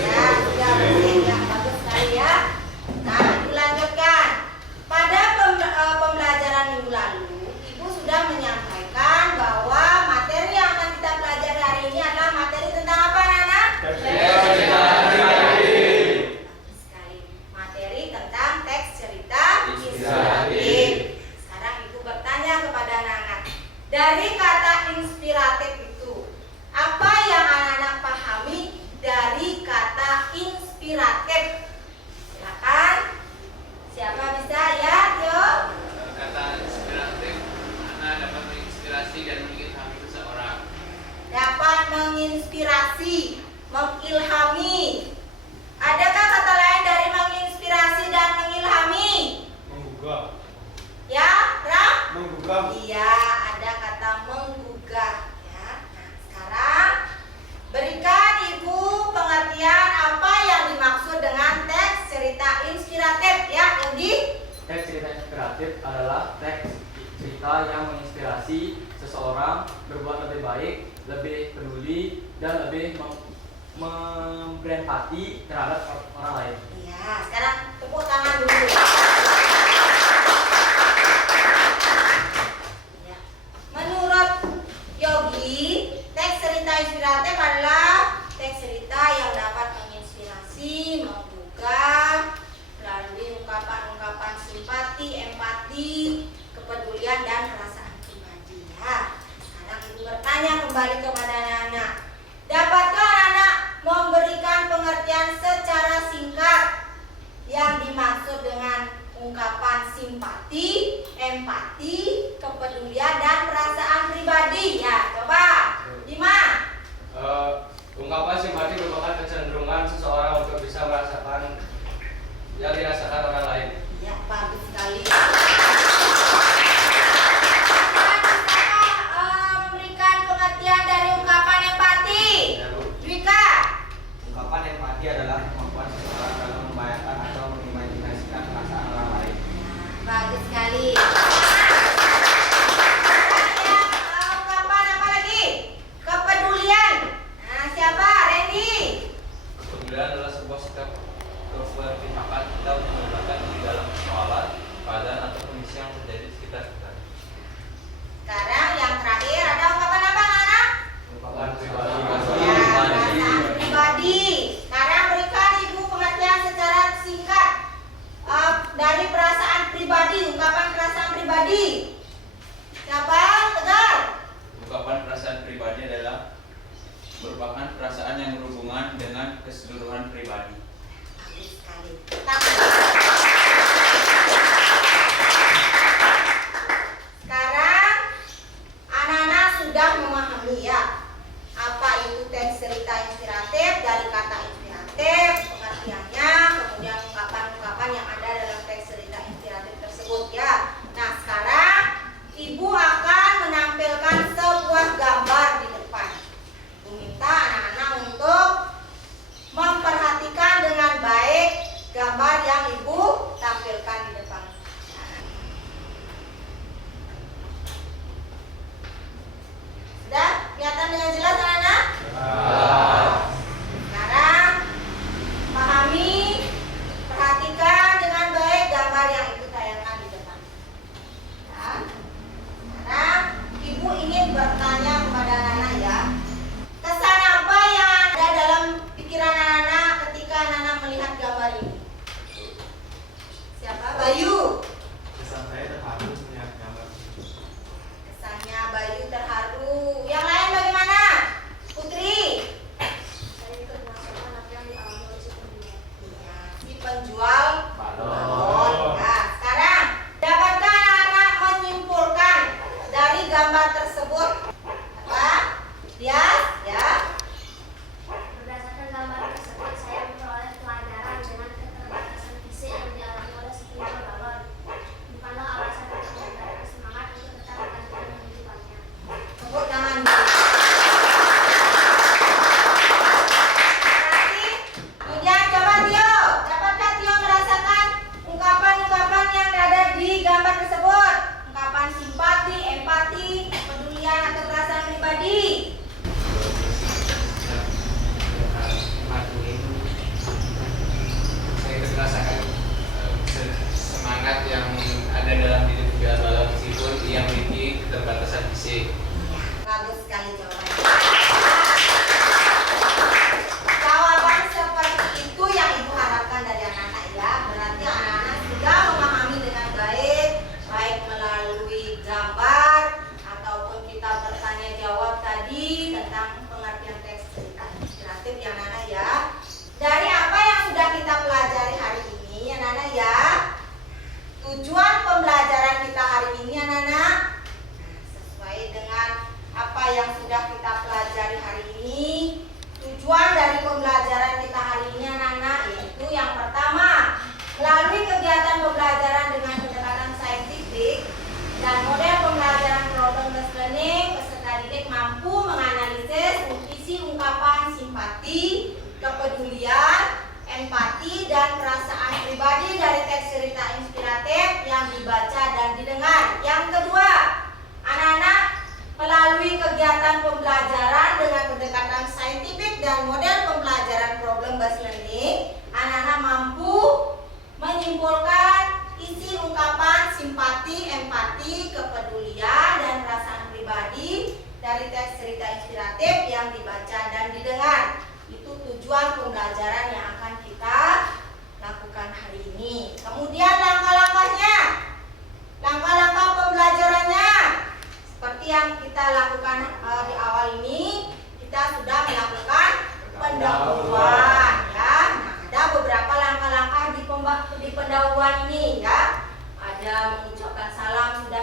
Ya, sudah bersih ya, bagus sekali ya. Nah, dilanjutkan. Pada pembelajaran minggu lalu, Ibu sudah menyampaikan bahwa materi yang akan kita pelajari hari ini adalah materi tentang apa, Nana? Sekali. Materi tentang teks cerita inspiratif. Sekarang Ibu bertanya kepada anak-anak, dari kata inspiratif itu, apa yang anak-anak pahami dari kata inspiratif? Silakan. Siapa bisa ya, Tio? Kata inspiratif, anak dapat menginspirasi dan mengilhami seseorang. Dapat menginspirasi, mengilhami. Adakah kata lain dari menginspirasi dan mengilhami? Menggugah. Ya, Ram? Menggugah. Iya, ada kata menggugah ya. Nah, sekarang berikan Ibu pengertian apa yang dimaksud dengan teks cerita inspiratif ya, Yogi? Teks cerita inspiratif adalah teks cerita yang menginspirasi seseorang berbuat lebih baik, lebih peduli, dan lebih berempati terhadap orang lain. Iya, sekarang tepuk tangan dulu. Ya. Menurut Yogi, teks cerita inspiratif adalah teks cerita yang dapat menginspirasi, menggugah melalui ungkapan-ungkapan simpati, empati, kepedulian, dan perasaan empati, kepedulian, dan perasaan pribadi. Ya, coba Dima. Ungkapan simpati merupakan kecenderungan seseorang untuk bisa merasakan yang dirasakan orang lain. Ya, bagus sekali. Memberikan pengertian dari ungkapan empati. Dwika. Ungkapan empati adalah kemampuan seseorang dalam membayangkan atau mengimajinasikan perasaan orang lain. Bagus sekali. Ungkapan apa lagi? Kepedulian. Nah, siapa? Randy. Kepedulian adalah sebuah sikap keberpihakan kita untuk melibatkan diri dalam persoalan, keadaan atau kondisi yang terjadi di sekitar kita. Sekarang yang terakhir ada ungkapan apa, anak? Ungkapan pribadi. Ya, perasaan pribadi. Sekarang berikan Ibu pengertian secara singkat dari perasaan pribadi, ungkapan perasaan pribadi. Siapa? Tegar. Ungkapan perasaan pribadi adalah merupakan perasaan yang berhubungan dengan keseluruhan pribadi. Bagus sekali. Sekarang anak-anak sudah memahami ya apa itu teks cerita inspiratif, dari kata inspiratif, pengertiannya, kemudian ungkapan-ungkapan yang ada dalam teks cerita inspiratif tersebut ya. Nah, sekarang Ibu akan menampilkan sebuah gambar di depan. Ibu minta anak-anak untuk memperhatikan dengan baik gambar yang Ibu tampilkan di depan. Sudah kelihatan dengan jelas anak-anak? Sekarang pahami, perhatikan dengan baik gambar yang Ibu tayangkan di depan. Ya. Sekarang Ibu ingin bertanya kepada anak-anak ya, kesan apa yang ada dalam pikiran anak-anak ketika anak-anak melihat gambar ini? Siapa? Bayu. Kesan saya terharu melihat gambar. Kesannya Bayu terharu. Yang lain bagaimana? Putri. Saya ikut merasakan apa yang dialami oleh si penjual. Iya, si penjual Balon. Nah, sekarang dapatkah anak-anak menyimpulkan dari gambar tersebut apa? Ya. Berdasarkan gambar tersebut, saya memperoleh pelajaran dengan keterbatasan fisik yang dialami oleh si penjual balon. Bukanlah alasan untuk memberikan semangat untuk tetap melanjutkan kehidupannya. Tepuk tangan. Kemudian coba Tio, dapatkah Tio merasakan ungkapan-ungkapan yang ada di gambar tersebut? Ungkapan simpati, empati, kepedulian atau perasaan pribadi? Saya ikut merasakan semangat yang ada dalam diri penjual balon meskipun ia memiliki keterbatasan fisik. Bagus sekali jawabannya. Jawaban seperti itu yang Ibu harapkan dari anak-anak ya. Berarti anak-anak sudah memahami dengan baik, baik melalui gambar ataupun kita bertanya jawab tadi tentang pengertian teks cerita inspiratif ya anak-anak ya. Dari apa yang sudah kita pelajari hari ini anak-anak ya, tujuan pembelajaran kita hari ini anak-anak sesuai dengan apa yang sudah kita pelajari hari ini. Tujuan dari pembelajaran kita hari ini anak-anak yaitu yang pertama, melalui kegiatan pembelajaran dengan pendekatan saintifik dan model pembelajaran problem-based learning, peserta didik mampu menganalisis isi ungkapan simpati, kepedulian, empati, dan perasaan pribadi dari teks cerita inspiratif yang dibaca dan didengar. Yang kedua, anak-anak melalui kegiatan pembelajaran dengan pendekatan saintifik dan model pembelajaran problem-based learning, anak-anak mampu menyimpulkan isi ungkapan simpati, empati, kepedulian, dan perasaan pribadi dari teks cerita inspiratif yang dibaca dan didengar. Itu tujuan pembelajaran yang akan kita lakukan hari ini. Kemudian langkah-langkahnya, langkah-langkah pembelajarannya seperti yang kita lakukan di awal ini, kita sudah melakukan pendahuluan ya. Nah, ada beberapa langkah-langkah di pendahuluan ini ya. Ada mengucapkan salam sudah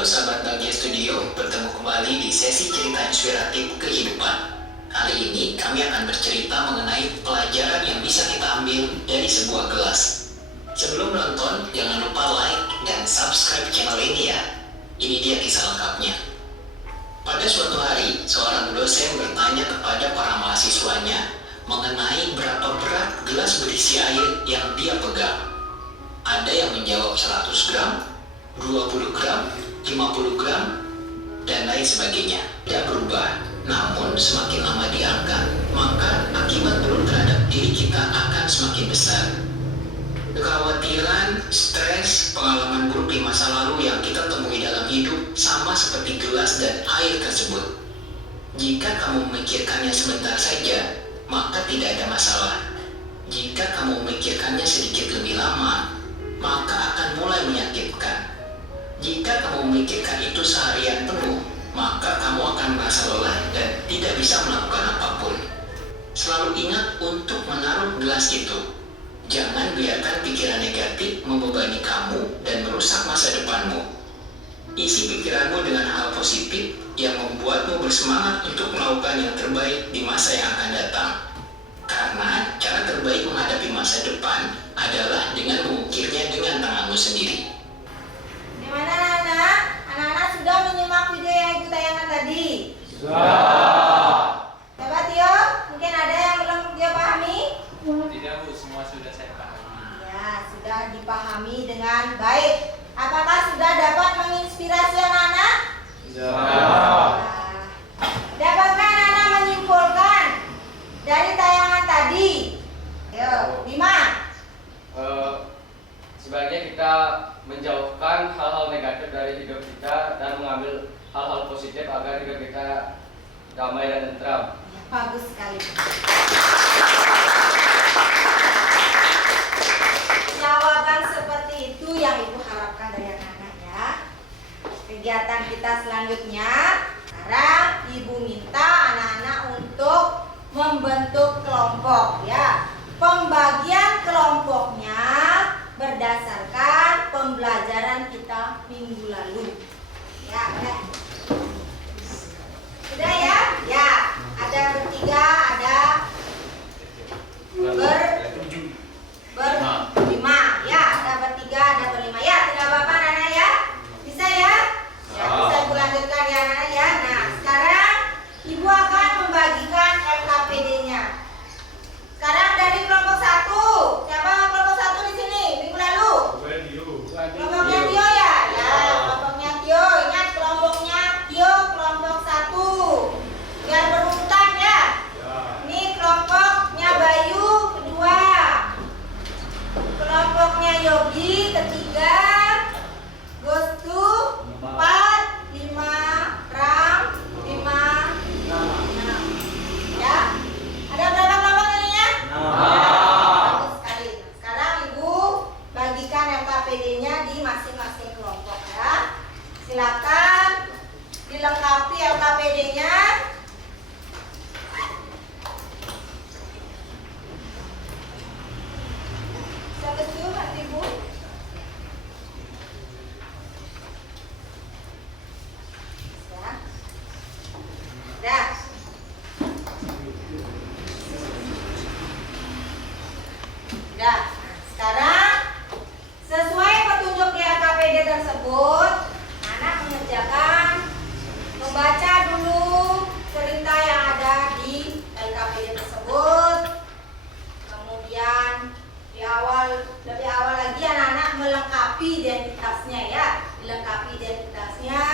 Halo sahabat Bahagia Studio, bertemu kembali di sesi cerita inspiratif kehidupan. Kali ini kami akan bercerita mengenai pelajaran yang bisa kita ambil dari sebuah kelas. Sebelum menonton, jangan lupa like dan subscribe channel ini ya. Ini dia kisah lengkapnya. Pada suatu hari, seorang dosen bertanya kepada para mahasiswanya mengenai berapa berat gelas berisi air yang dia pegang. Ada yang menjawab 100 gram, 20 gram, 50 gram, dan lain sebagainya. Tidak berubah, namun semakin lama diangkat, maka akibat buruk terhadap diri kita akan semakin besar. Kekhawatiran, stres, pengalaman buruk di masa lalu yang kita temui dalam hidup sama seperti gelas dan air tersebut. Jika kamu memikirkannya sebentar saja, maka tidak ada masalah. Jika kamu memikirkannya sedikit lebih lama, maka akan mulai menyakitkan. Jika kamu memikirkan itu seharian penuh, maka kamu akan merasa lelah dan tidak bisa melakukan apapun. Selalu ingat untuk menaruh gelas itu. Jangan biarkan pikiran negatif membebani kamu dan merusak masa depanmu. Isi pikiranmu dengan hal positif yang membuatmu bersemangat untuk melakukan yang terbaik di masa yang akan datang. Karena cara terbaik menghadapi masa depan adalah dengan mengukirnya dengan tanganmu sendiri. Gimana anak-anak? Anak-anak sudah menyimak video yang ibu tayangkan tadi? Sudah. Coba Tio, mungkin ada yang belum dia pahami? Tidak Bu, semua sudah saya pahami. Ya, sudah dipahami dengan baik. Apakah sudah dapat menginspirasi anak-anak? Sudah. Dapatkah anak-anak menyimpulkan dari tayangan tadi? Ayo, Bima. Sebaiknya kita menjauhkan hal-hal negatif dari hidup kita dan mengambil hal-hal positif agar hidup kita damai dan tentram. Bagus sekali. Jawaban seperti itu yang ibu harapkan dari anak-anak ya. Kegiatan kita selanjutnya, sekarang ibu minta anak-anak untuk membentuk kelompok ya. Pembagian kelompoknya berdasarkan pembelajaran kita minggu lalu. Ya, udah. Sudah ya? Ya, ada bertiga, ada berlima. Ya, ada bertiga, ada berlima. Ya, tidak apa-apa anak-anak ya. Bisa ya? Ya, bisa ibu lanjutkan ya anak-anak ya. Nah, sekarang ibu akan membagikan LKPD-nya. Sekarang dari kelompok 1. Siapa kelompok 1 di sini minggu lalu? Kelompoknya Tio ya? Ya, kelompoknya Tio. Ingat kelompoknya Tio, kelompok 1. Biar berurutan ya. Ini kelompoknya Bayu kedua. Kelompoknya Yogi ketiga. Gostu 4, 5, Ram 5, 6. Ya. Ada berapa kelompok ininya? Bagus sekali. Sekarang ibu bagikan LKPD-nya di masing-masing kelompok ya. Silakan dilengkapi LKPD-nya. Bisa kecil nanti ibu. Ya. Dah. Nah, sekarang sesuai petunjuk di LKPD tersebut, anak mengerjakan membaca dulu cerita yang ada di LKPD tersebut. Kemudian lebih awal lagi anak-anak melengkapi identitasnya ya, dilengkapi identitasnya.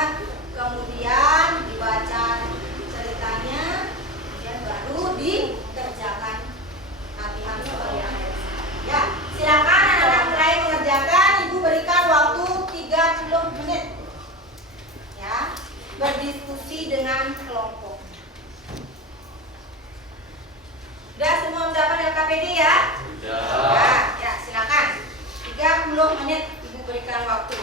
Kemudian dibaca ceritanya, kemudian baru dikerjakan latihan sebagai akhir. Ya, silakan anak-anak mulai mengerjakan. Ibu berikan waktu 30 menit. Ya, berdiskusi dengan kelompok. Sudah semua mendapat LKPD ya? Sudah. Ya, silakan. 30 menit ibu berikan waktu.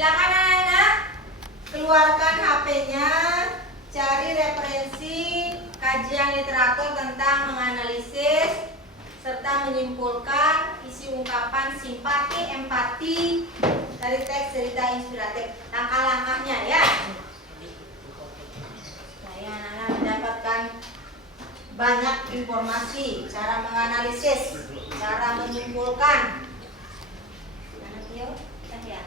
Silakan anak-anak keluarkan HP-nya, cari referensi kajian literatur tentang menganalisis serta menyimpulkan isi ungkapan simpati empati dari teks cerita inspiratif. Langkah-langkahnya ya. Supaya anak-anak mendapatkan banyak informasi, cara menganalisis, cara menyimpulkan. Anak yuk, ya.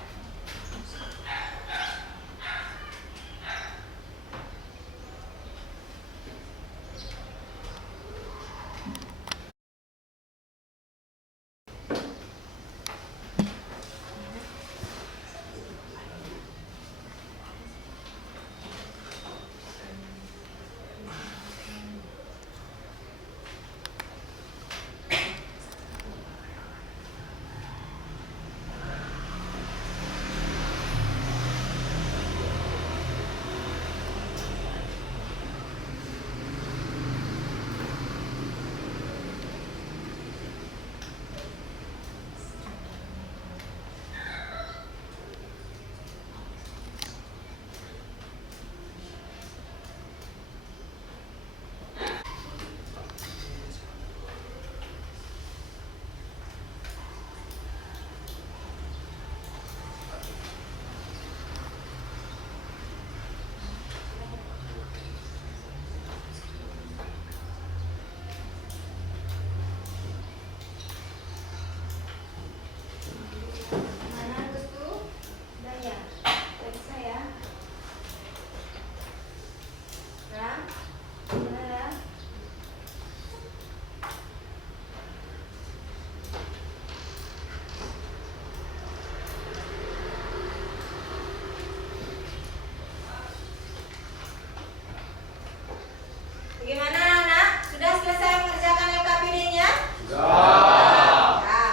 Bagaimana anak? Sudah selesai mengerjakan LKPD-nya? Sudah. Ya.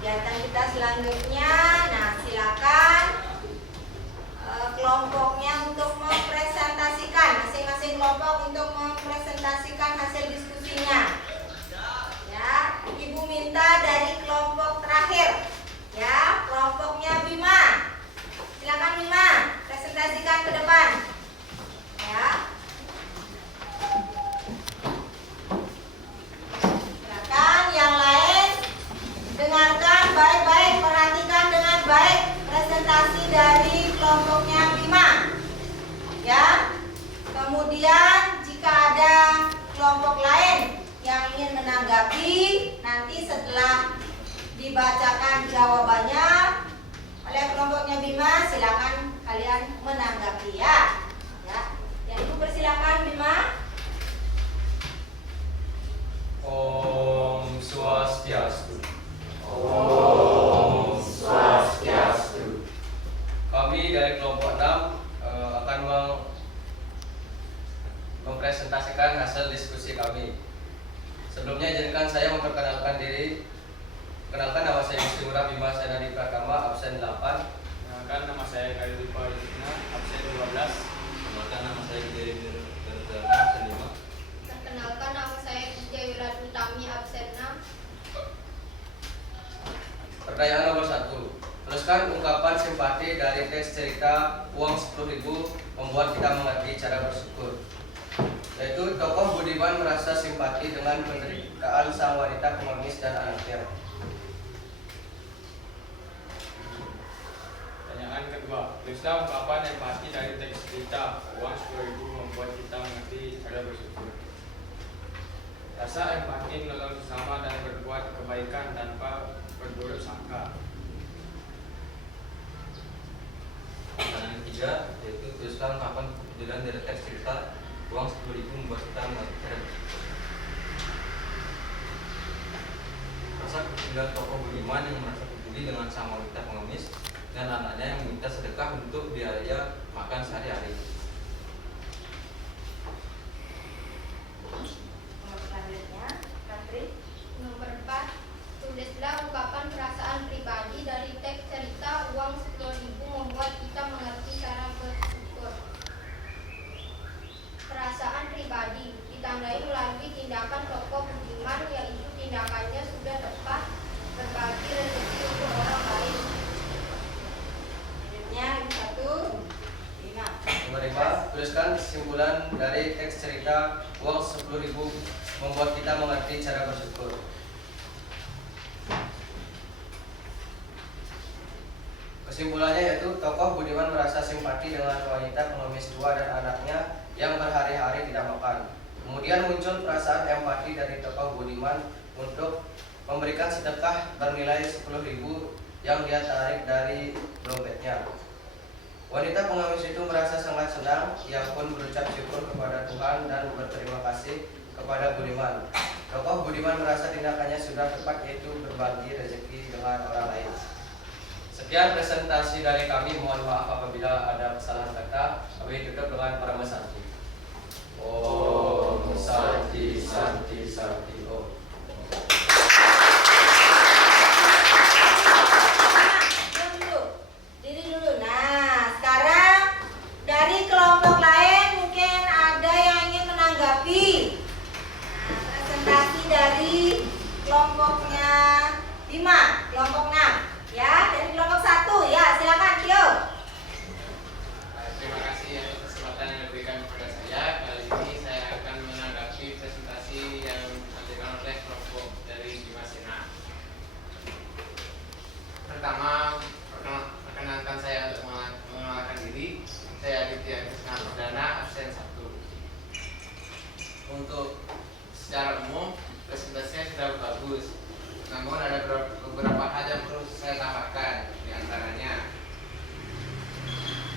Kegiatan kita selanjutnya, nah silakan kelompoknya untuk mempresentasikan, masing-masing kelompok untuk mempresentasikan hasil diskusinya. Ya, Ibu minta dari kelompok terakhir, ya, kelompoknya Bima. Silakan Bima, presentasikan ke depan. Ya. Yang lain dengarkan baik-baik, perhatikan dengan baik presentasi dari kelompoknya Bima ya. Kemudian jika ada kelompok lain yang ingin menanggapi, nanti setelah dibacakan jawabannya oleh kelompoknya Bima, silakan kalian menanggapi ya. Ya, Ibu persilakan Bima. Om Swastiastu. Om Swastiastu. Kami dari kelompok 6 akan mempresentasikan hasil diskusi kami. Sebelumnya izinkan saya memperkenalkan diri. Kenalkan, nama saya Muslimurah Bima Senadi Pratama, absen 8. Kenalkan, nama saya Khairulfa Yusna, absen 12. Kenalkan, nama saya Giri Mirdana, absen 5. Perkenalkan, nama saya Wijaya Wiratu Tami, absen 6. Pertanyaan nomor 1. Teruskan ungkapan simpati dari teks cerita Uang 10.000 membuat kita mengerti cara bersyukur. Yaitu tokoh Budiman merasa simpati dengan penderitaan sang wanita pengemis dan anaknya. Pertanyaan kedua, tulislah ungkapan empati dari teks cerita Uang 10.000 membuat kita mengerti cara bersyukur. Rasa empati menolong sesama dan berbuat kebaikan tanpa berburuk sangka. Pertanyaan ketiga, yaitu tuliskan ungkapan kepedulian dari teks cerita Uang 10.000 membuat kita mengerti cara bersyukur. Rasa kepedulian tokoh Budiman yang merasa peduli dengan sang wanita pengemis dan anaknya yang meminta sedekah untuk biaya makan sehari-hari. Nomor 4. Tulislah ungkapan perasaan pribadi dari teks cerita Uang 10.000 membuat kita mengerti cara bersyukur. Perasaan pribadi ditandai melalui tindakan tokoh Budiman, yaitu tindakannya sudah tepat berbagi rezeki untuk orang lain. Tuliskan kesimpulan dari teks cerita uang 10.000 membuat kita mengerti cara bersyukur. Kesimpulannya yaitu tokoh Budiman merasa simpati dengan wanita pengemis tua dan anaknya yang berhari-hari tidak makan. Kemudian muncul perasaan empati dari tokoh Budiman untuk memberikan sedekah bernilai 10.000 yang dia tarik dari dompetnya. Wanita pengemis itu merasa sangat senang, ia pun berucap syukur kepada Tuhan dan berterima kasih kepada Budiman. Tokoh Budiman merasa tindakannya sudah tepat, yaitu berbagi rezeki dengan orang lain. Sekian presentasi dari kami, mohon maaf apabila ada kesalahan kata. Kami tutup dengan Parama Santi. Om Santi Santi Santi Om. Diri dulu. Nah, sekarang dari kelompok lain mungkin ada yang ingin menanggapi presentasi dari kelompoknya Bima, kelompok 6. Ya, dari kelompok 1 ya, silakan Tio. Terima kasih atas kesempatan yang diberikan kepada saya. Kali ini saya akan menanggapi presentasi yang disampaikan oleh kelompok dari Bima Sena. Pertama, perkenalkan saya untuk mengenalkan diri. Saya Aditya Krisna Perdana, absen 1. Untuk secara umum presentasinya sudah bagus, namun ada beberapa hal yang perlu saya tambahkan. Di antaranya,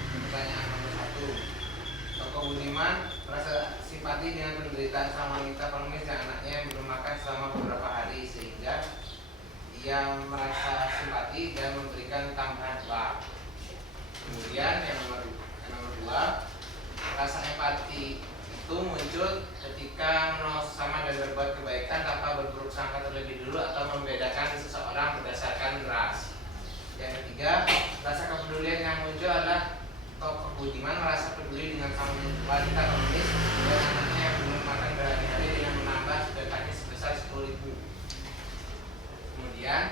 pertanyaan nomor 1, tokoh Budiman merasa simpati dengan penderitaan sang wanita pengemis dan anaknya yang belum makan selama beberapa hari, sehingga ia merasa simpati dan memberikan tambahan uang. Kemudian yang nomor 2, rasa empati itu muncul ketika menolak sesama dan berbuat kebaikan tanpa berburuk sangka terlebih dulu atau membedakan seseorang berdasarkan ras. Yang ketiga, rasa kepedulian yang muncul adalah tokoh Budiman merasa peduli dengan sang wanita pengemis dan anaknya yang belum makan berhari-hari dengan menambah sedekahnya sebesar 10.000. Kemudian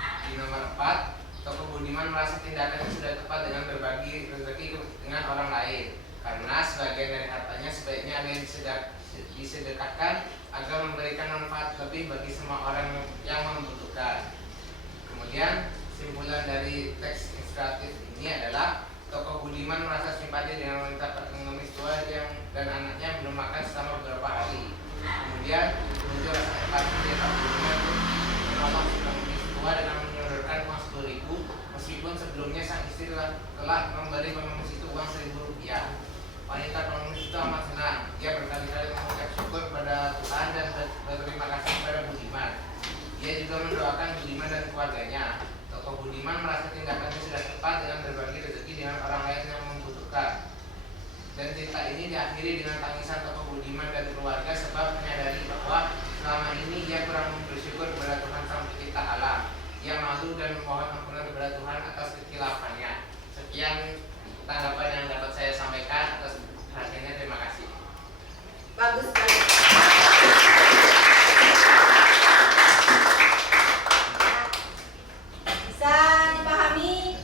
di nomor 4, tokoh Budiman merasa tindakannya sudah tepat dengan berbagi rezeki dengan orang lain, karena sebagian dari hartanya sebaiknya ada yang disedekahkan agar memberikan manfaat lebih bagi semua orang yang membutuhkan. Kemudian kesimpulan dari teks inspiratif ini adalah tokoh Budiman merasa simpati dengan wanita pengemis tua dan anaknya belum makan selama beberapa hari. Kemudian muncul rasa empati dari tokoh Budiman untuk menolong si pengemis tua dengan menyodorkan uang 10.000, meskipun sebelumnya sang istri telah memberi pengemis itu uang 1.000 rupiah. Wanita pengemis itu amat senang. Ia berkali-kali mengucap syukur kepada Tuhan dan berterima kasih kepada Budiman. Ia juga mendoakan Budiman dan keluarganya. Tokoh Budiman merasa tindakannya sudah tepat dengan berbagi rezeki dengan orang lain yang membutuhkan. Dan cerita ini diakhiri dengan tangisan tokoh Budiman dan keluarga sebab menyadari bahwa selama ini ia kurang bersyukur kepada Tuhan Sang Pencipta alam. Ia malu dan memohon ampunan kepada Tuhan atas kekhilaafannya. Sekian tanggapan yang dapat saya sampaikan. Atas perhatiannya, terima kasih. Bagus sekali. Bisa dipahami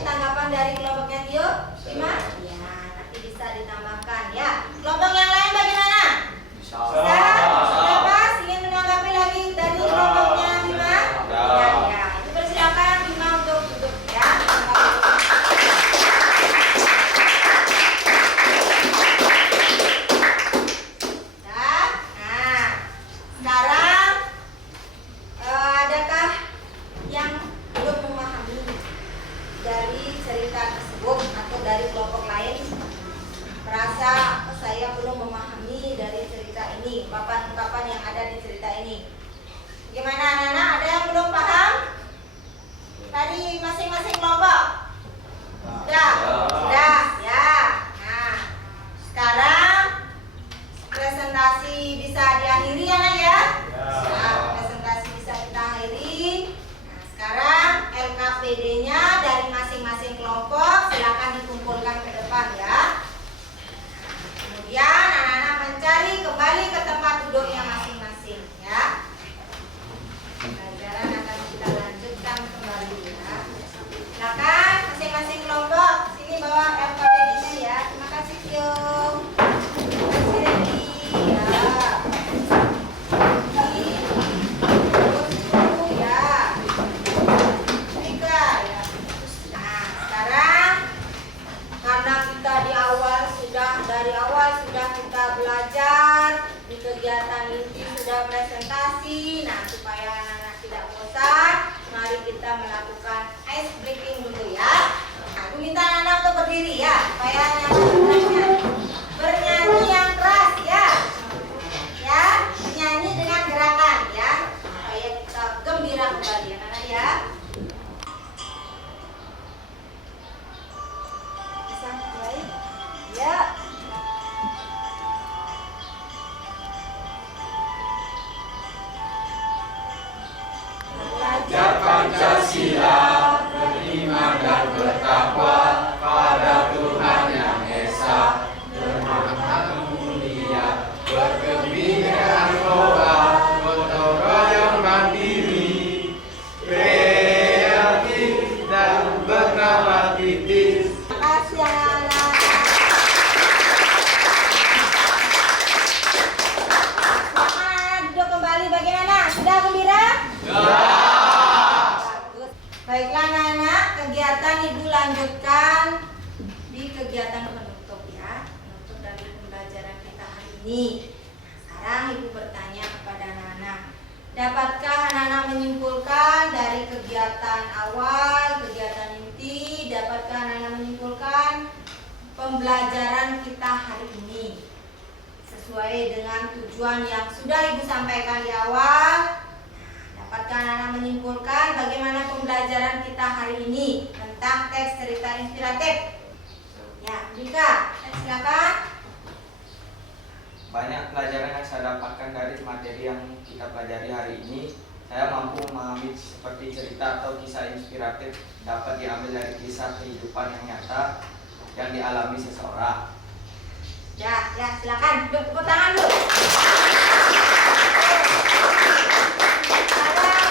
tanggapan dari kelompoknya Tio? Bima? Ya, nanti bisa ditambahkan ya. Kelompok yang lain bagaimana? Bisa. Siapa ingin menanggapi lagi dari kelompoknya Bima? Ya. Dipersilakan Bima untuk duduk ya. Sekarang adakah yang belum memahami dari cerita tersebut atau dari kelompok lain merasa saya belum memahami dari cerita ini, ungkapan-ungkapan yang ada di cerita ini? Gimana anak-anak? Ada yang belum paham dari masing-masing kelompok? Sudah ya. Nah, sekarang presentasi bisa diakhiri ya nak ya? Nah, presentasi bisa kita akhiri. Nah, sekarang LKPD-nya dari masing-masing kelompok silakan dikumpulkan ke depan ya. Kemudian anak-anak mencari kembali ke tempat duduknya masing-masing ya. Pelajaran akan kita lanjutkan kembali ya. Silakan masing-masing kelompok sini bawa LKPD. kegiatan inti sudah presentasi. Nah, supaya anak-anak tidak bosan, mari kita melakukan ice breaking dulu ya. Nah, aku minta anak-anak untuk berdiri ya, supaya anak-anak bernyanyi yang keras ya. Ya, nyanyi dengan gerakan ya, supaya kita gembira kembali anak-anak ya. Bisa mulai? Ya. Belajar Pancasila, beriman dan bertakwa pada Tuhan Yang Esa, bermakna mulia, berkebudayaan lokal, gotong royong mandiri, kreatif dan bernalar kritis. Makasih anak-anak. Silakan duduk kembali. Bagaimana? Sudah gembira? Bagus. Baiklah anak-anak, kegiatan Ibu lanjutkan di kegiatan penutup ya. Penutup dari pembelajaran kita hari ini. Nah, sekarang Ibu bertanya kepada anak-anak. Dapatkah anak-anak menyimpulkan dari kegiatan awal, kegiatan inti, dapatkah anak-anak menyimpulkan pembelajaran kita hari ini sesuai dengan tujuan yang sudah Ibu sampaikan di awal? Dapatkah anak-anak menyimpulkan bagaimana pembelajaran kita hari ini tentang teks cerita inspiratif? Ya, Dika, silakan. Banyak pelajaran yang saya dapatkan dari materi yang kita pelajari hari ini. Saya mampu memahami seperti cerita atau kisah inspiratif dapat diambil dari kisah kehidupan yang nyata yang dialami seseorang. Ya, silakan. Tepuk tangan dulu.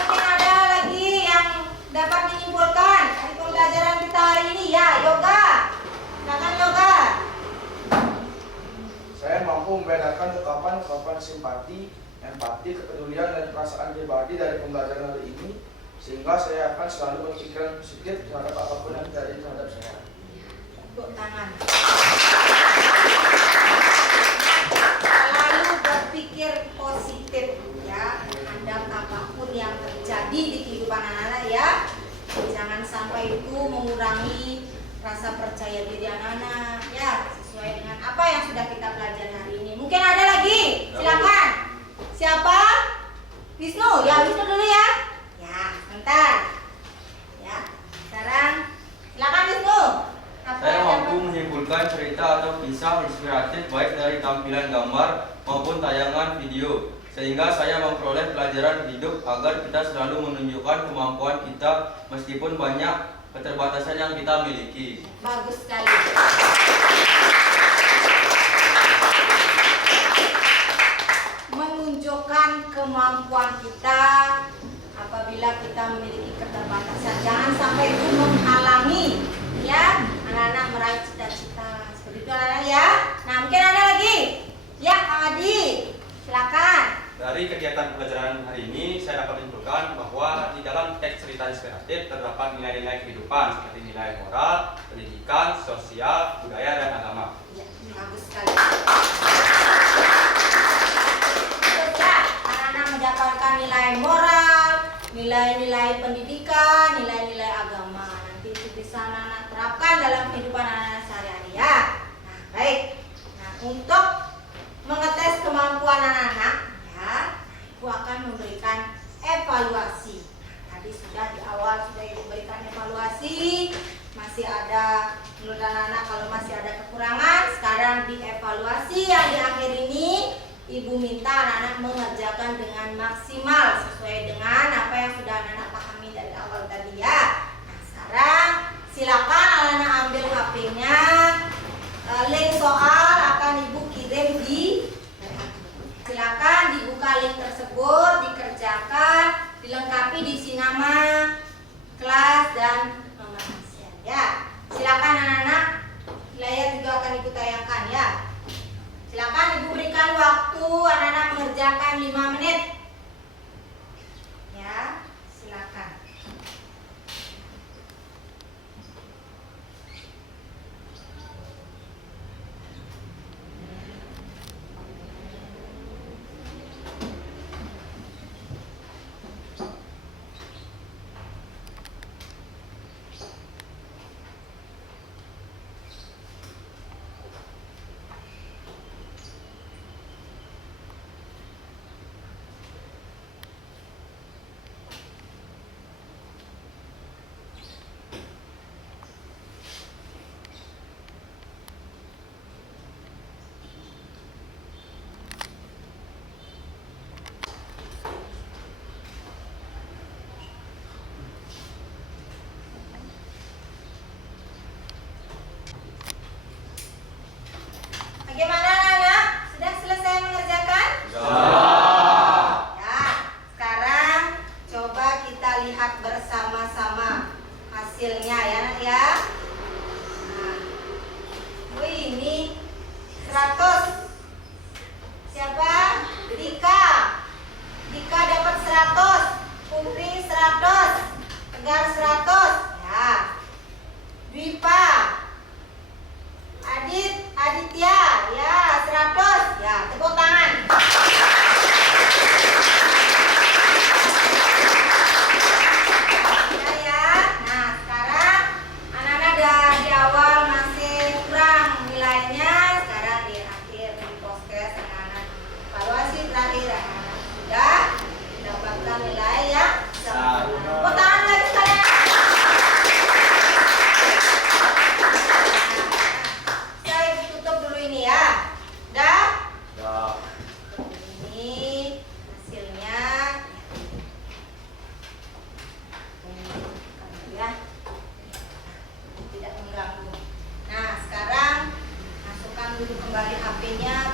Mungkin ada lagi yang dapat menyimpulkan dari pembelajaran kita hari ini ya, Yoga. Silakan Yoga. Saya mampu membedakan ungkapan simpati, empati, kepedulian, dan perasaan pribadi dari pembelajaran hari ini, sehingga saya akan selalu berpikiran positif terhadap apapun yang terjadi terhadap saya. Tepuk tangan. Selalu berpikir positif ya terhadap apapun yang terjadi di kehidupan anak-anak ya. Jangan sampai itu mengurangi rasa percaya diri anak-anak ya, sesuai dengan apa yang sudah kita pelajari hari ini. Mungkin ada lagi, silakan. Siapa? Wisnu, ya Wisnu dulu ya. Ya, sebentar. Ya, sekarang silakan Wisnu. Saya mampu menyimpulkan cerita atau kisah inspiratif baik dari tampilan gambar maupun tayangan video, sehingga saya memperoleh pelajaran hidup agar kita selalu menunjukkan kemampuan kita meskipun banyak keterbatasan yang kita miliki. Bagus sekali. Menunjukkan kemampuan kita apabila kita memiliki keterbatasan. Jangan sampai itu menghalangi ya anak-anak meraih cita-cita. Seperti itu anak-anak ya. Nah, mungkin ada lagi. Ya, Kang Adi. Silakan. Dari kegiatan pembelajaran hari ini, saya dapat menyimpulkan bahwa di dalam teks cerita inspiratif terdapat nilai-nilai kehidupan seperti nilai moral, pendidikan, sosial, budaya, dan agama. Ya, bagus sekali. Ya, anak-anak mendapatkan nilai moral, nilai-nilai pendidikan, nilai-nilai agama. Nanti itu bisa anak-anak terapkan dalam kehidupan anak-anak sehari-hari ya. Nah, baik. Nah, untuk mengetes kemampuan anak-anak, Ibu akan memberikan evaluasi. Tadi sudah di awal sudah Ibu berikan evaluasi. Masih ada menurut anak-anak kalau masih ada kekurangan, sekarang dievaluasi. Yang di akhir ini Ibu minta anak-anak mengerjakan dengan maksimal sesuai dengan apa yang sudah anak-anak pahami dari awal tadi ya. Nah, sekarang silakan anak-anak ambil HP-nya. Link soal akan Ibu kirim di. Silakan dibuka link tersebut, dikerjakan, dilengkapi diisi nama, kelas, dan nomor pasien ya. Silakan anak-anak, layar juga akan Ibu tayangkan ya. Silakan Ibu berikan waktu anak-anak mengerjakan 5 menit. Ya, silakan.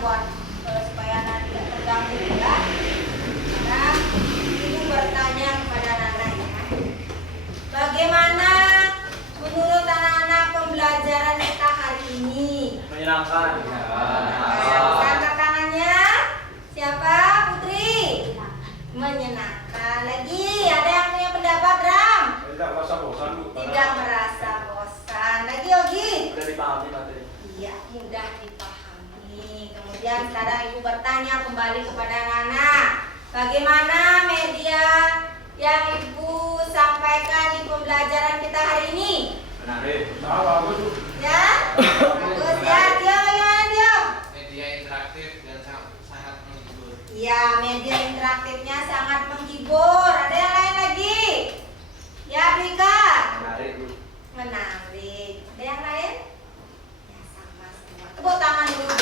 buat supaya anak tidak terganggu ya. Sekarang ibu bertanya kepada anak-anak ya. Bagaimana menurut anak-anak pembelajaran kita hari ini? Menyenangkan. Angkat tangannya. Siapa? Putri. Menyenangkan. Lagi ada yang punya pendapat, Ram? Tidak merasa bosan, Bu. Tidak merasa bosan. Lagi Yogi? Sudah dipahami materi. Iya, mudah dipahami. Kemudian sekarang ibu bertanya kembali kepada anak-anak, bagaimana media yang ibu sampaikan di pembelajaran kita hari ini? Menarik. Bagus, Bu. Ya, bagus ya. Dia bagaimana dia? Media interaktif dan sangat menghibur. Iya, media interaktifnya sangat menghibur. Ada yang lain lagi? Ya, Bika. Menarik, Bu. Menarik. Ada yang lain? Ya, sama semua. Tepuk tangan dulu.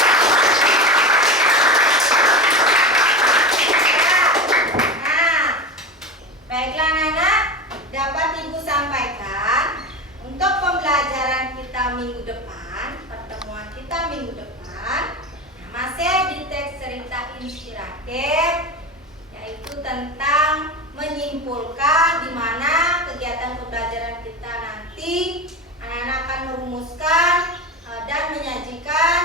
Nah, baiklah anak-anak, dapat ibu sampaikan untuk pembelajaran kita minggu depan, pertemuan kita minggu depan, masih di teks cerita inspiratif, yaitu tentang menyimpulkan di mana kegiatan pembelajaran kita nanti anak-anak akan merumuskan dan menyajikan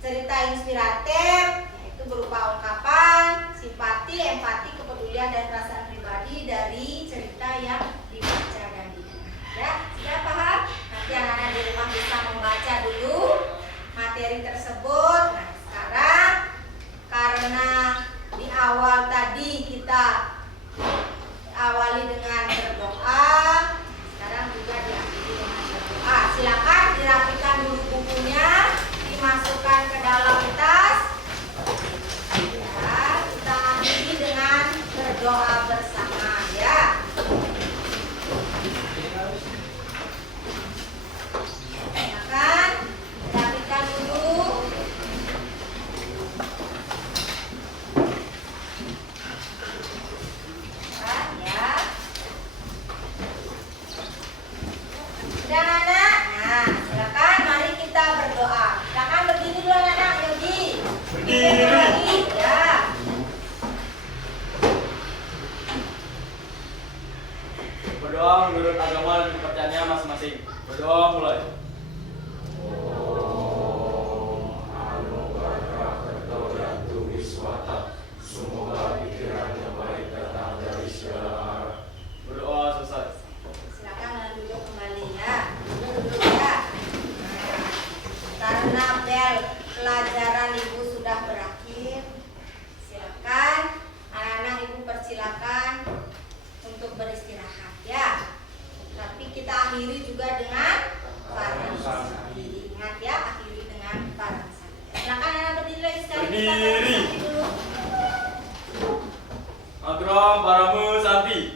cerita inspiratif, yaitu berupa ungkapan simpati, empati, kepedulian dan perasaan pribadi dari cerita yang dibaca dan didengar. Ya, sudah paham? Nanti anak-anak di rumah bisa membaca dulu materi tersebut. Nah, sekarang karena di awal tadi kita awali dengan berdoa, sekarang juga diakhiri dengan berdoa. Silakan dirapikan dulu bukunya, dimasukkan ke dalam tas. Ya, kita akhiri dengan berdoa bersama ya. Silakan dirapikan dulu. Ya. Sudah anak? Nah, silakan mari kita berdoa. Silakan berdiri dulu anak-anak, Yogi. Berdiri. Ya. Berdoa menurut agama dan kepercayaannya masing-masing. Berdoa mulai. Semoga pikirannya baik datang dari segala arah. Berdoa selesai. Silakan duduk kembali ya. Duduk ya. Nah, karena bel pelajaran ibu sudah berakhir, silakan anak-anak ibu persilakan untuk beristirahat ya. Tapi kita akhiri juga dengan paransati. Ingat ya, akhiri dengan paransati. Silakan anak berdiri lagi sekali. Kita Berdiri. paransati dulu. Agram Paramu Santi.